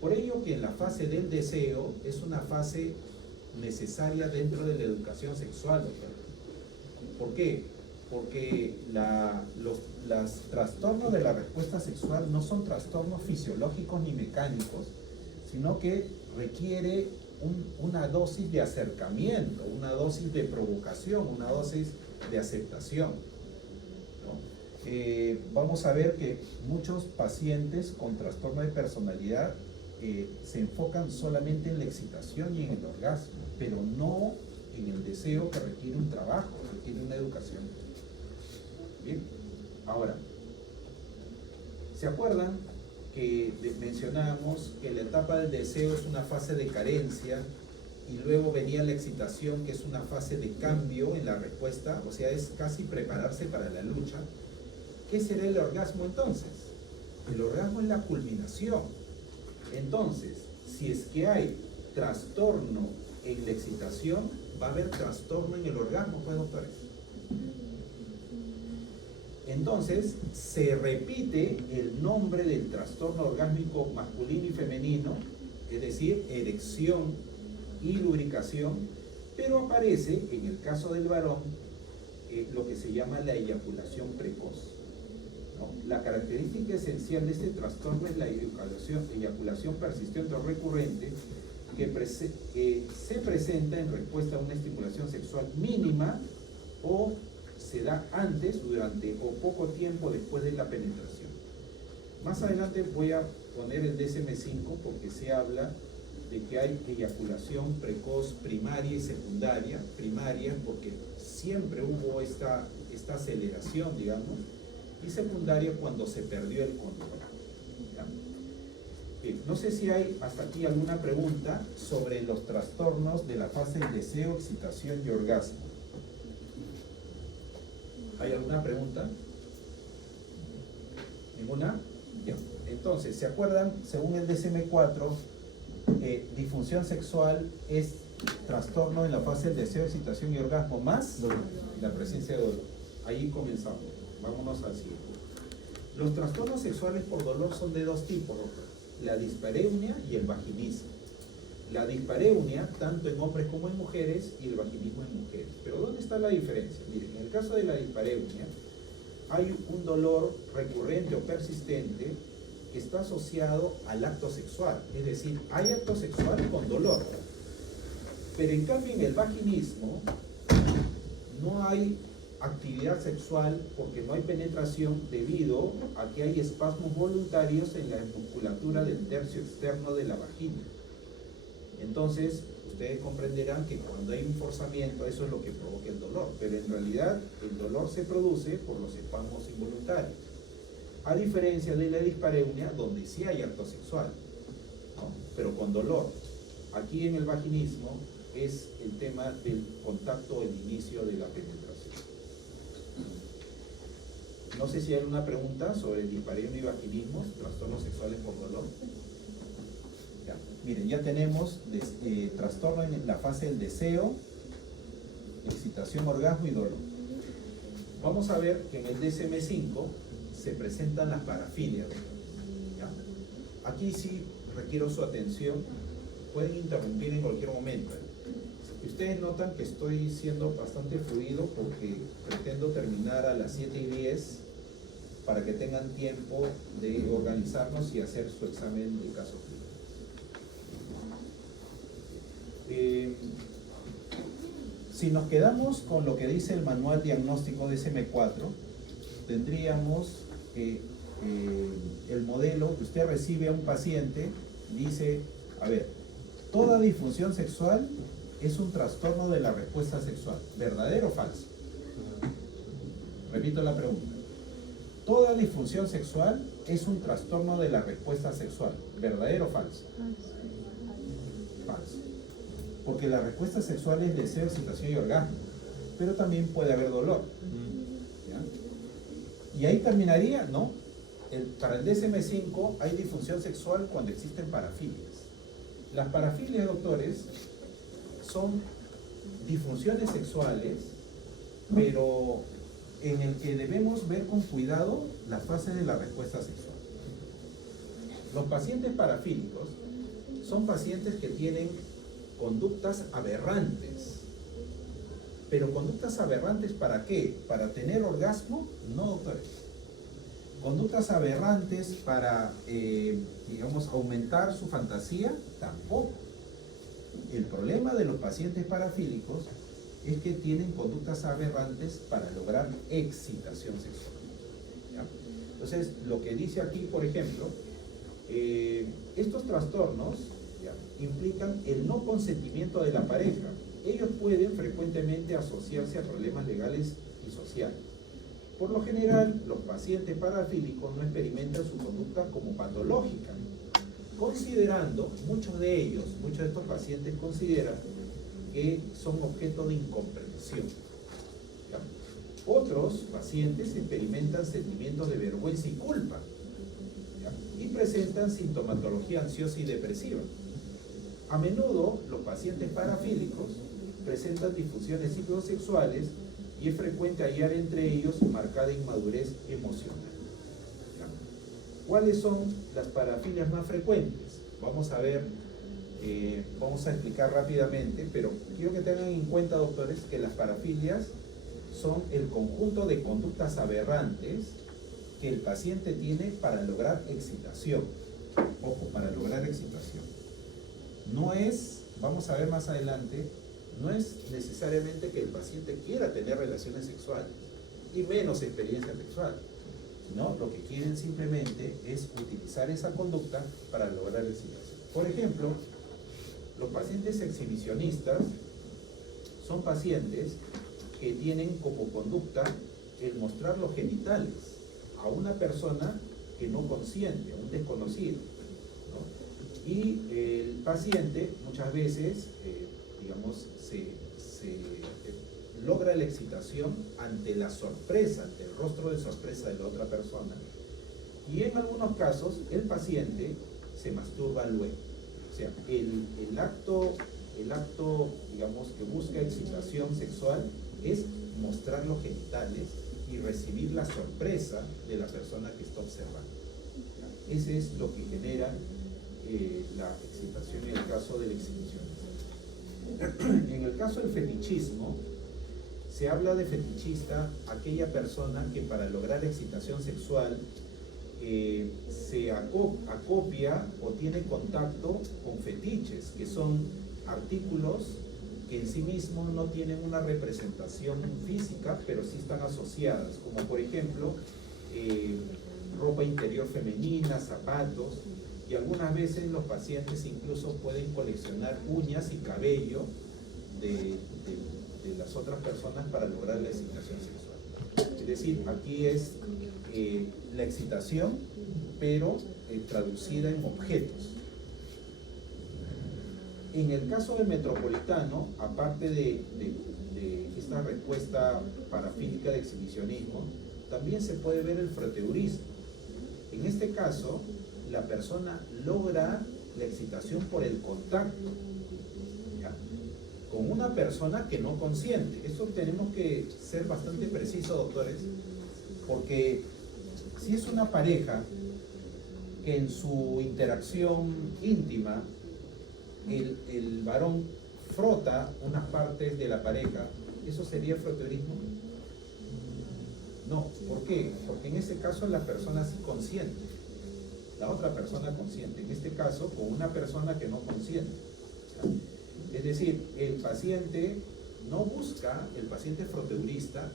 Por ello que en la fase del deseo es una fase necesaria dentro de la educación sexual. ¿Por qué? Porque los trastornos de la respuesta sexual no son trastornos fisiológicos ni mecánicos, sino que requiere una dosis de acercamiento, una dosis de provocación, una dosis de aceptación, ¿no? Vamos a ver que muchos pacientes con trastorno de personalidad se enfocan solamente en la excitación y en el orgasmo, pero no en el deseo, que requiere un trabajo, requiere una educación. Bien, ahora, ¿se acuerdan que mencionábamos que la etapa del deseo es una fase de carencia y luego venía la excitación, que es una fase de cambio en la respuesta, o sea, es casi prepararse para la lucha? ¿Qué será el orgasmo entonces? El orgasmo es la culminación. Entonces, si es que hay trastorno en la excitación, va a haber trastorno en el orgasmo, pues, doctores. Entonces, se repite el nombre del trastorno orgásmico masculino y femenino, es decir, erección y lubricación, Pero aparece, en el caso del varón, lo que se llama la eyaculación precoz, ¿no? La característica esencial de este trastorno es la eyaculación persistente o recurrente que se presenta en respuesta a una estimulación sexual mínima o se da antes, durante o poco tiempo después de la penetración. Más adelante voy a poner el DSM-5 porque se habla de que hay eyaculación precoz primaria y secundaria. Primaria porque siempre hubo esta aceleración, digamos, y secundaria cuando se perdió el control. Bien, no sé si hay hasta aquí alguna pregunta sobre los trastornos de la fase del deseo, excitación y orgasmo. ¿Hay alguna pregunta? ¿Ninguna? Bien. Entonces, ¿se acuerdan? Según el DSM-4, disfunción sexual es trastorno en la fase del deseo, excitación y orgasmo más la presencia de dolor. Ahí comenzamos. Vámonos al siguiente. Los trastornos sexuales por dolor son de dos tipos, la dispareunia y el vaginismo. La dispareunia, tanto en hombres como en mujeres, y el vaginismo en mujeres. Pero ¿dónde está la diferencia? Miren, en el caso de la dispareunia, hay un dolor recurrente o persistente que está asociado al acto sexual. Es decir, hay acto sexual con dolor. Pero en cambio en el vaginismo no hay actividad sexual porque no hay penetración debido a que hay espasmos voluntarios en la musculatura del tercio externo de la vagina. Entonces, ustedes comprenderán que cuando hay un forzamiento, eso es lo que provoca el dolor, pero en realidad el dolor se produce por los espasmos involuntarios. A diferencia de la dispareunia, donde sí hay acto sexual, ¿no? Pero con dolor. Aquí en el vaginismo es el tema del contacto, el inicio de la penetración. No sé si hay una pregunta sobre dispareunia y vaginismo, trastornos sexuales por dolor. Ya. Miren, ya tenemos trastorno en la fase del deseo, excitación, orgasmo y dolor. Vamos a ver que en el DSM-5 se presentan las parafilias. ¿Ya? Aquí sí requiero su atención, pueden interrumpir en cualquier momento. Ustedes notan que estoy siendo bastante fluido porque pretendo terminar a las 7:10 para que tengan tiempo de organizarnos y hacer su examen de caso clínico. Si nos quedamos con lo que dice el manual diagnóstico de DSM-4, tendríamos el modelo que usted recibe a un paciente, dice, a ver, toda disfunción sexual es un trastorno de la respuesta sexual, ¿verdadero o falso? Repito la pregunta. Toda disfunción sexual es un trastorno de la respuesta sexual, ¿verdadero o falso? Falso. Porque la respuesta sexual es deseo, excitación y orgasmo, pero también puede haber dolor. ¿Ya? Y ahí terminaría, ¿no? Para el DSM-5 hay disfunción sexual cuando existen parafilias. Las parafilias, doctores, son disfunciones sexuales, pero en el que debemos ver con cuidado las fases de la respuesta sexual. Los pacientes parafílicos son pacientes que tienen conductas aberrantes. ¿Pero conductas aberrantes para qué? ¿Para tener orgasmo? No, doctores. ¿Conductas aberrantes para, digamos, aumentar su fantasía? Tampoco. El problema de los pacientes parafílicos es que tienen conductas aberrantes para lograr excitación sexual. ¿Ya? Entonces, lo que dice aquí, por ejemplo, estos trastornos, ¿ya?, implican el no consentimiento de la pareja. Ellos pueden frecuentemente asociarse a problemas legales y sociales. Por lo general, los pacientes parafílicos no experimentan su conducta como patológica, considerando, muchos de estos pacientes consideran que son objeto de incomprensión. ¿Ya? Otros pacientes experimentan sentimientos de vergüenza y culpa, ¿ya?, y presentan sintomatología ansiosa y depresiva. A menudo los pacientes parafílicos presentan disfunciones psicosexuales y es frecuente hallar entre ellos marcada inmadurez emocional. ¿Ya? ¿Cuáles son las parafilias más frecuentes? Vamos a ver Vamos a explicar rápidamente, pero quiero que tengan en cuenta, doctores, que las parafilias son el conjunto de conductas aberrantes que el paciente tiene para lograr excitación. Ojo, para lograr excitación. No es, vamos a ver más adelante, no es necesariamente que el paciente quiera tener relaciones sexuales y menos experiencia sexual, ¿no? Lo que quieren simplemente es utilizar esa conducta para lograr excitación. Por ejemplo, los pacientes exhibicionistas son pacientes que tienen como conducta el mostrar los genitales a una persona que no consiente, a un desconocido, ¿no? Y el paciente muchas veces, digamos, logra la excitación ante la sorpresa, ante el rostro de sorpresa de la otra persona, y en algunos casos el paciente se masturba luego. O sea, el acto, digamos, que busca excitación sexual es mostrar los genitales y recibir la sorpresa de la persona que está observando. Ese es lo que genera la excitación en el caso del exhibicionismo. En el caso del fetichismo, se habla de fetichista aquella persona que para lograr excitación sexual se acopia o tiene contacto con fetiches, que son artículos que en sí mismos no tienen una representación física, pero sí están asociadas, como por ejemplo ropa interior femenina, zapatos, y algunas veces los pacientes incluso pueden coleccionar uñas y cabello de las otras personas para lograr la excitación sexual. Es decir, aquí es la excitación, pero traducida en objetos. En el caso del metropolitano, aparte de esta respuesta parafílica de exhibicionismo, también se puede ver el froteurismo. En este caso, la persona logra la excitación por el contacto, ¿ya?, con una persona que no consiente. Esto tenemos que ser bastante precisos, doctores, porque si es una pareja que en su interacción íntima el varón frota unas partes de la pareja, ¿eso sería froteurismo? No. ¿Por qué? Porque en ese caso la persona sí consiente, la otra persona consiente, en este caso con una persona que no consiente. Es decir, el paciente froteurista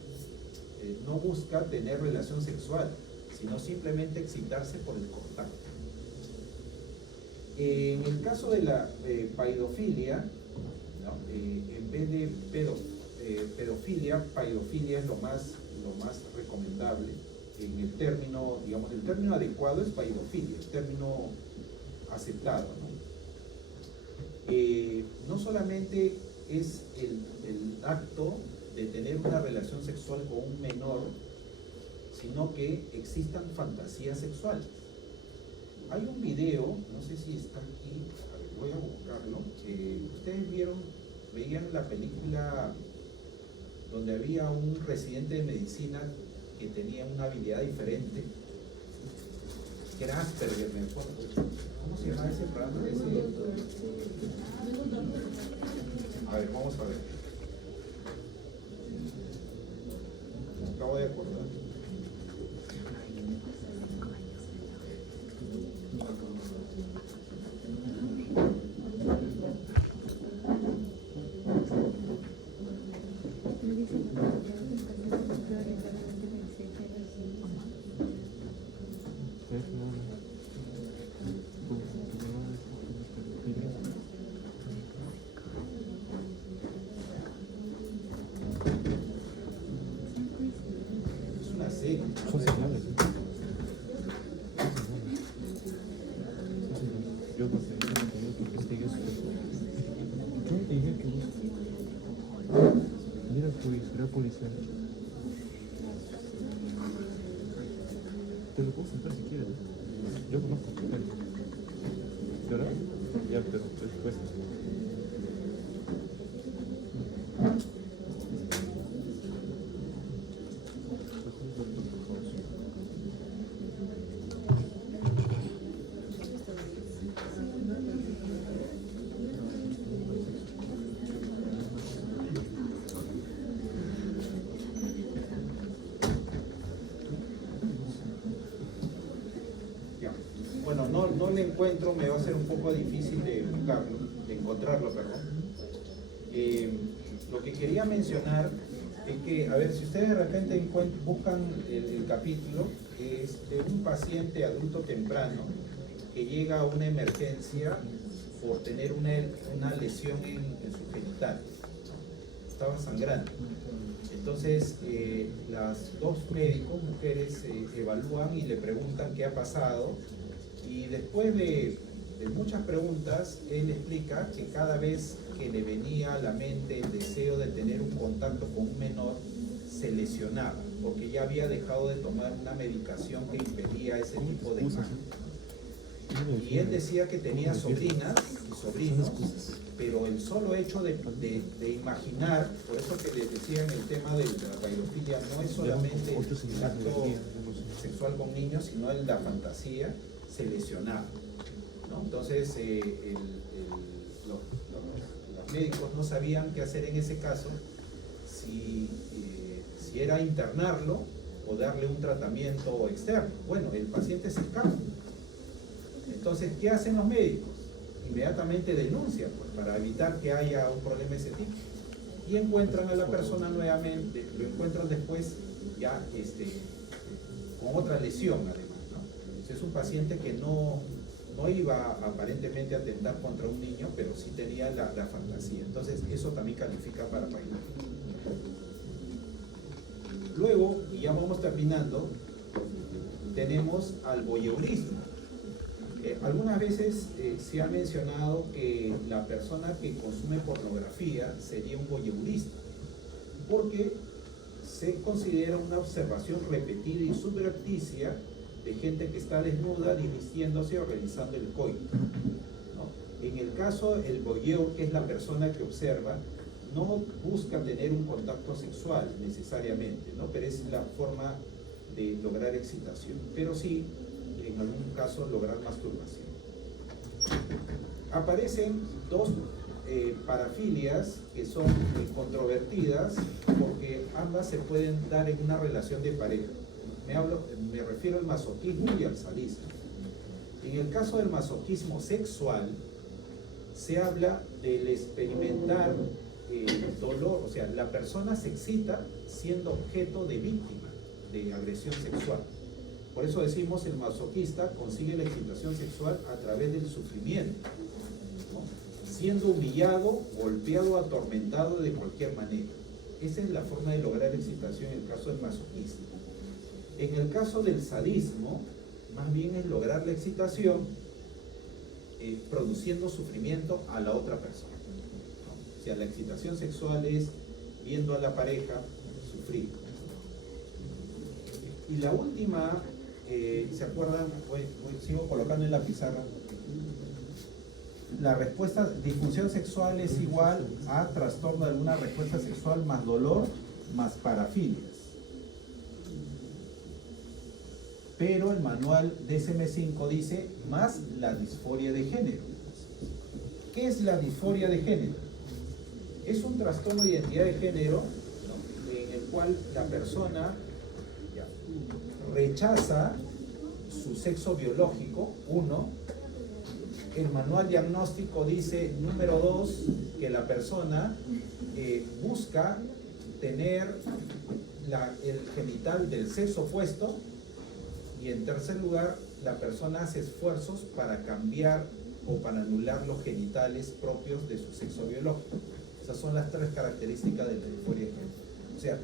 no busca tener relación sexual, sino simplemente excitarse por el contacto. En el caso de la paidofilia, ¿no?, en vez de pedofilia, paidofilia es lo más recomendable. En el término, digamos, el término adecuado es paidofilia, el término aceptado, ¿no? No solamente es el acto de tener una relación sexual con un menor, sino que existan fantasías sexuales. Hay un video, no sé si está aquí, a ver, voy a buscarlo. Ustedes veían la película donde había un residente de medicina que tenía una habilidad diferente, que era Asperger, me acuerdo. ¿Cómo se llama ese programa? A ver, vamos a ver. Me acabo de acordar. Son señales. Yo no sé, que investigues. Yo te dije que mira, era policial. Te lo puedo contar si quieres. Yo conozco a tu gente. ¿Verdad? Ya, pero después. Ya. Bueno, no le encuentro, me va a ser un poco difícil de buscarlo, de encontrarlo, perdón. Lo que quería mencionar es que, a ver, si ustedes de repente buscan el capítulo, es de un paciente adulto temprano que llega a una emergencia por tener una lesión en su genital. Estaba sangrando. Entonces, las dos médicos, mujeres, evalúan y le preguntan qué ha pasado. Y después de muchas preguntas, él explica que cada vez que le venía a la mente el deseo de tener un contacto con un menor, se lesionaba, porque ya había dejado de tomar una medicación que impedía ese tipo de imagen. Y él decía que tenía sobrinas y sobrinos, pero el solo hecho de imaginar, por eso que les decía en el tema de la paidofilia, no es solamente el acto sexual con niños, sino la fantasía, se lesionaba, ¿no? Entonces los médicos no sabían qué hacer en ese caso, si era internarlo o darle un tratamiento externo. Bueno, el paciente se escapa. Entonces, ¿qué hacen los médicos? Inmediatamente denuncian, pues, para evitar que haya un problema de ese tipo. Y encuentran a la persona nuevamente, lo encuentran después ya con otra lesión además, ¿no? Entonces, es un paciente que no iba aparentemente a atentar contra un niño, pero sí tenía la fantasía. Entonces, eso también califica para paidofilia. Luego, y ya vamos terminando, tenemos al voyeurismo. Algunas veces se ha mencionado que la persona que consume pornografía sería un voyeurista, porque se considera una observación repetida y subrepticia de gente que está desnuda, divirtiéndose o realizando el coito, ¿no? En el caso, el voyeur, que es la persona que observa, no busca tener un contacto sexual necesariamente, ¿no? Pero es la forma de lograr excitación, pero sí, en algún caso, lograr masturbación. Aparecen dos parafilias que son controvertidas porque ambas se pueden dar en una relación de pareja. Me refiero al masoquismo y al sadismo. En el caso del masoquismo sexual, se habla del experimentar dolor, o sea, la persona se excita siendo objeto de víctima de agresión sexual. Por eso decimos el masoquista consigue la excitación sexual a través del sufrimiento, ¿no? Siendo humillado, golpeado, atormentado de cualquier manera. Esa es la forma de lograr excitación en el caso del masoquismo. En el caso del sadismo, más bien es lograr la excitación produciendo sufrimiento a la otra persona, ¿no? O sea, la excitación sexual es viendo a la pareja sufrir. Y la última, ¿se acuerdan? Sigo colocando en la pizarra. La respuesta, disfunción sexual es igual a trastorno de alguna respuesta sexual más dolor más parafilias. Pero el manual DSM-5 dice más la disforia de género. ¿Qué es la disforia de género? Es un trastorno de identidad de género, ¿no? En el cual la persona rechaza su sexo biológico, uno. El manual diagnóstico dice, número 2, que la persona busca tener el genital del sexo opuesto. Y en tercer lugar, la persona hace esfuerzos para cambiar o para anular los genitales propios de su sexo biológico. Esas son las tres características de la disforia de género. O sea,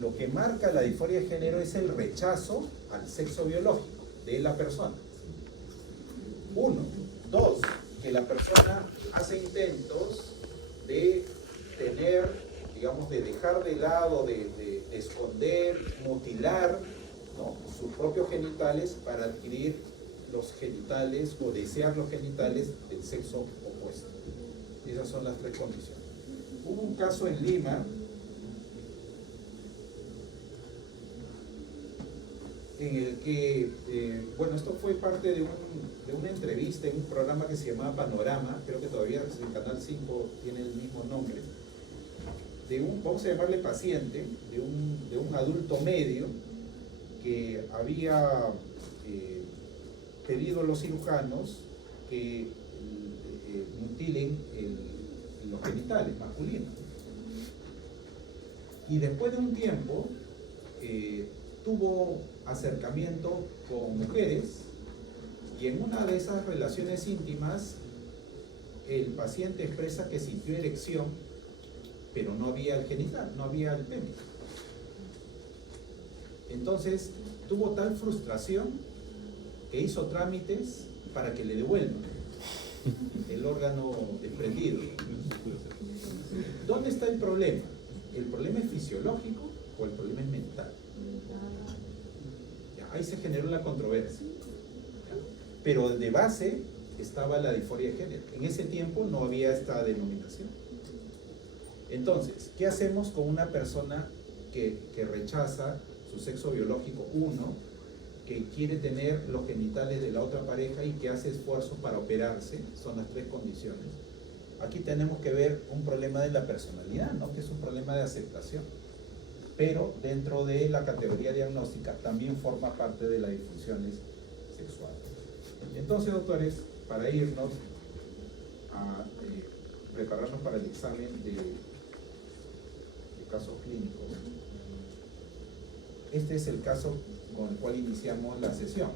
lo que marca la disforia de género es el rechazo al sexo biológico de la persona. 1. 2. Que la persona hace intentos de tener, digamos, de dejar de lado, de esconder, mutilar, ¿no?, sus propios genitales para adquirir los genitales o desear los genitales del sexo opuesto. Esas son las tres condiciones. Hubo un caso en Lima en el que, bueno, esto fue parte de una entrevista en un programa que se llamaba Panorama, creo que todavía en Canal 5 tiene el mismo nombre, vamos a llamarle paciente, de un adulto medio que había pedido a los cirujanos que mutilen los genitales masculinos. Y después de un tiempo tuvo acercamiento con mujeres, y en una de esas relaciones íntimas el paciente expresa que sintió erección, pero no había el genital, no había el pene. Entonces tuvo tal frustración que hizo trámites para que le devuelvan el órgano desprendido. ¿Dónde está el problema? ¿El problema es fisiológico o el problema es mental? Ya, ahí se generó la controversia. Pero de base estaba la disforia de género. En ese tiempo no había esta denominación. Entonces, ¿qué hacemos con una persona que rechaza su sexo biológico, uno, que quiere tener los genitales de la otra pareja y que hace esfuerzos para operarse? Son las tres condiciones. Aquí tenemos que ver un problema de la personalidad, ¿no? Que es un problema de aceptación. Pero dentro de la categoría diagnóstica también forma parte de las disfunciones sexuales. Entonces, doctores, para irnos a prepararnos para el examen de casos clínicos, este es el caso con el cual iniciamos la sesión.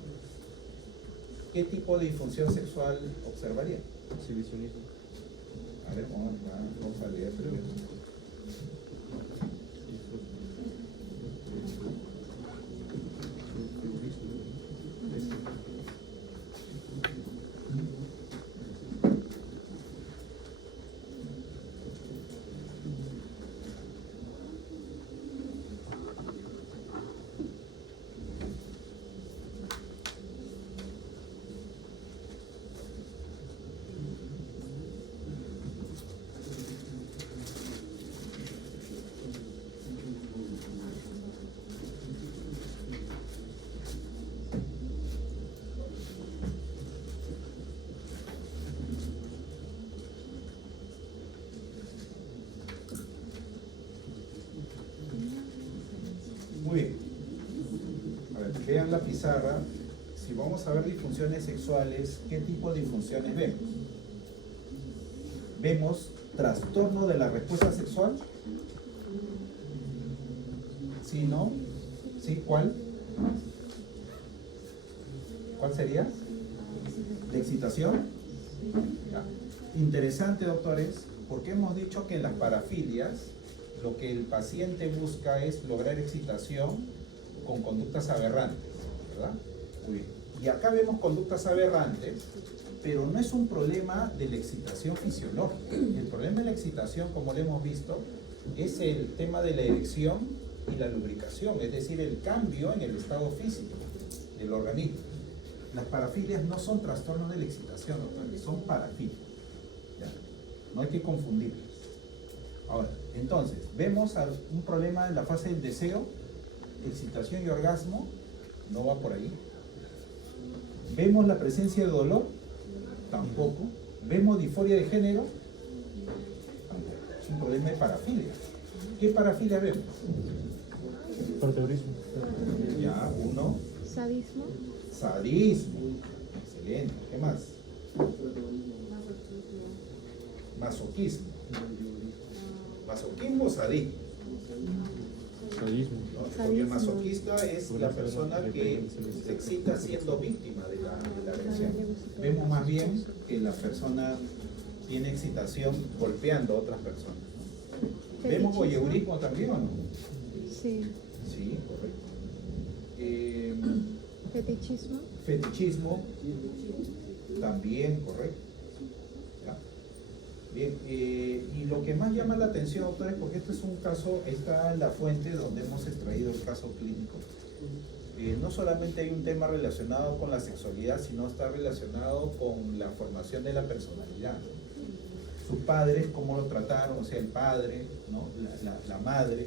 ¿Qué tipo de disfunción sexual observaría? Exhibicionismo. A ver, vamos a leer primero. Muy bien. A ver, vean la pizarra. Si vamos a ver disfunciones sexuales, ¿qué tipo de disfunciones vemos? Vemos trastorno de la respuesta sexual. ¿Sí, no? ¿Sí? ¿Cuál? ¿Cuál sería? ¿De excitación? Ya. Interesante, doctores, porque hemos dicho que en las parafilias lo que el paciente busca es lograr excitación con conductas aberrantes, ¿verdad? Muy bien. Y acá vemos conductas aberrantes, pero no es un problema de la excitación fisiológica. El problema de la excitación, como lo hemos visto, es el tema de la erección y la lubricación, es decir, el cambio en el estado físico del organismo. Las parafilias no son trastornos de la excitación, doctores, son parafilias. ¿Ya? No hay que confundirlas. Ahora, entonces, vemos un problema en la fase del deseo, excitación y orgasmo, no va por ahí. ¿Vemos la presencia de dolor? Tampoco. ¿Vemos disforia de género? Tampoco. Es un problema de parafilia. ¿Qué parafilia vemos? Parteurismo. Ya, uno. Sadismo. Sadismo. Excelente. ¿Qué más? Masoquismo. Masoquismo o sadismo. Sadismo. ¿No? Porque el masoquista es la persona que se excita siendo víctima de la agresión. Vemos más bien que la persona tiene excitación golpeando a otras personas. ¿Vemos voyeurismo también o no? Sí. Sí, correcto. Fetichismo. Fetichismo también, correcto. ¿Ya? Bien, y lo que más llama la atención, doctores, porque este es un caso, está en la fuente donde hemos extraído el caso clínico. No solamente hay un tema relacionado con la sexualidad, sino está relacionado con la formación de la personalidad. Sus padres, cómo lo trataron, o sea, el padre, ¿no? la madre,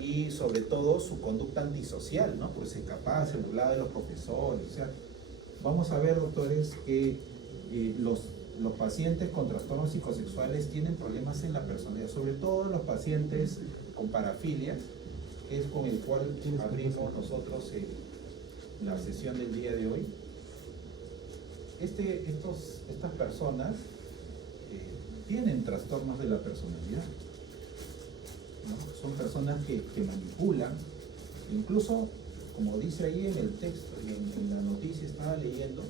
y sobre todo su conducta antisocial, ¿no? Pues se escapaba, se burlaba de los profesores. O sea, vamos a ver, doctores, que los pacientes con trastornos psicosexuales tienen problemas en la personalidad, sobre todo los pacientes con parafilia, que es con el cual abrimos nosotros la sesión del día de hoy. estas personas tienen trastornos de la personalidad, ¿no? Son personas que manipulan, incluso, como dice ahí en el texto, en la noticia estaba leyendo,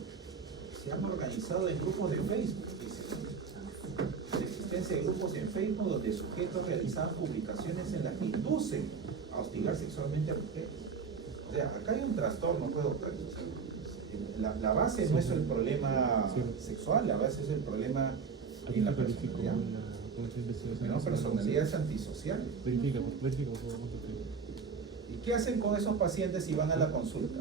se han organizado en grupos de Facebook, dice. La existencia de grupos en Facebook donde sujetos realizaban publicaciones en las que inducen a hostigar sexualmente a mujeres. O sea, acá hay un trastorno, pues, doctor. La base no es el problema sexual, la base es el problema en la personalidad. La personalidad es antisocial. Verifica, por favor. ¿Y qué hacen con esos pacientes si van a la consulta?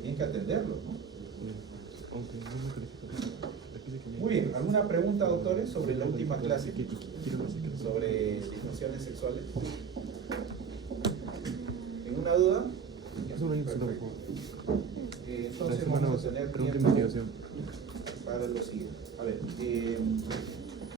Tienen que atenderlos, ¿no? Muy bien, ¿alguna pregunta, doctores, sobre la última clase? Sobre disfunciones sexuales. ¿Ninguna duda? Perfecto. Entonces vamos a tener tiempo para lo siguiente. A ver,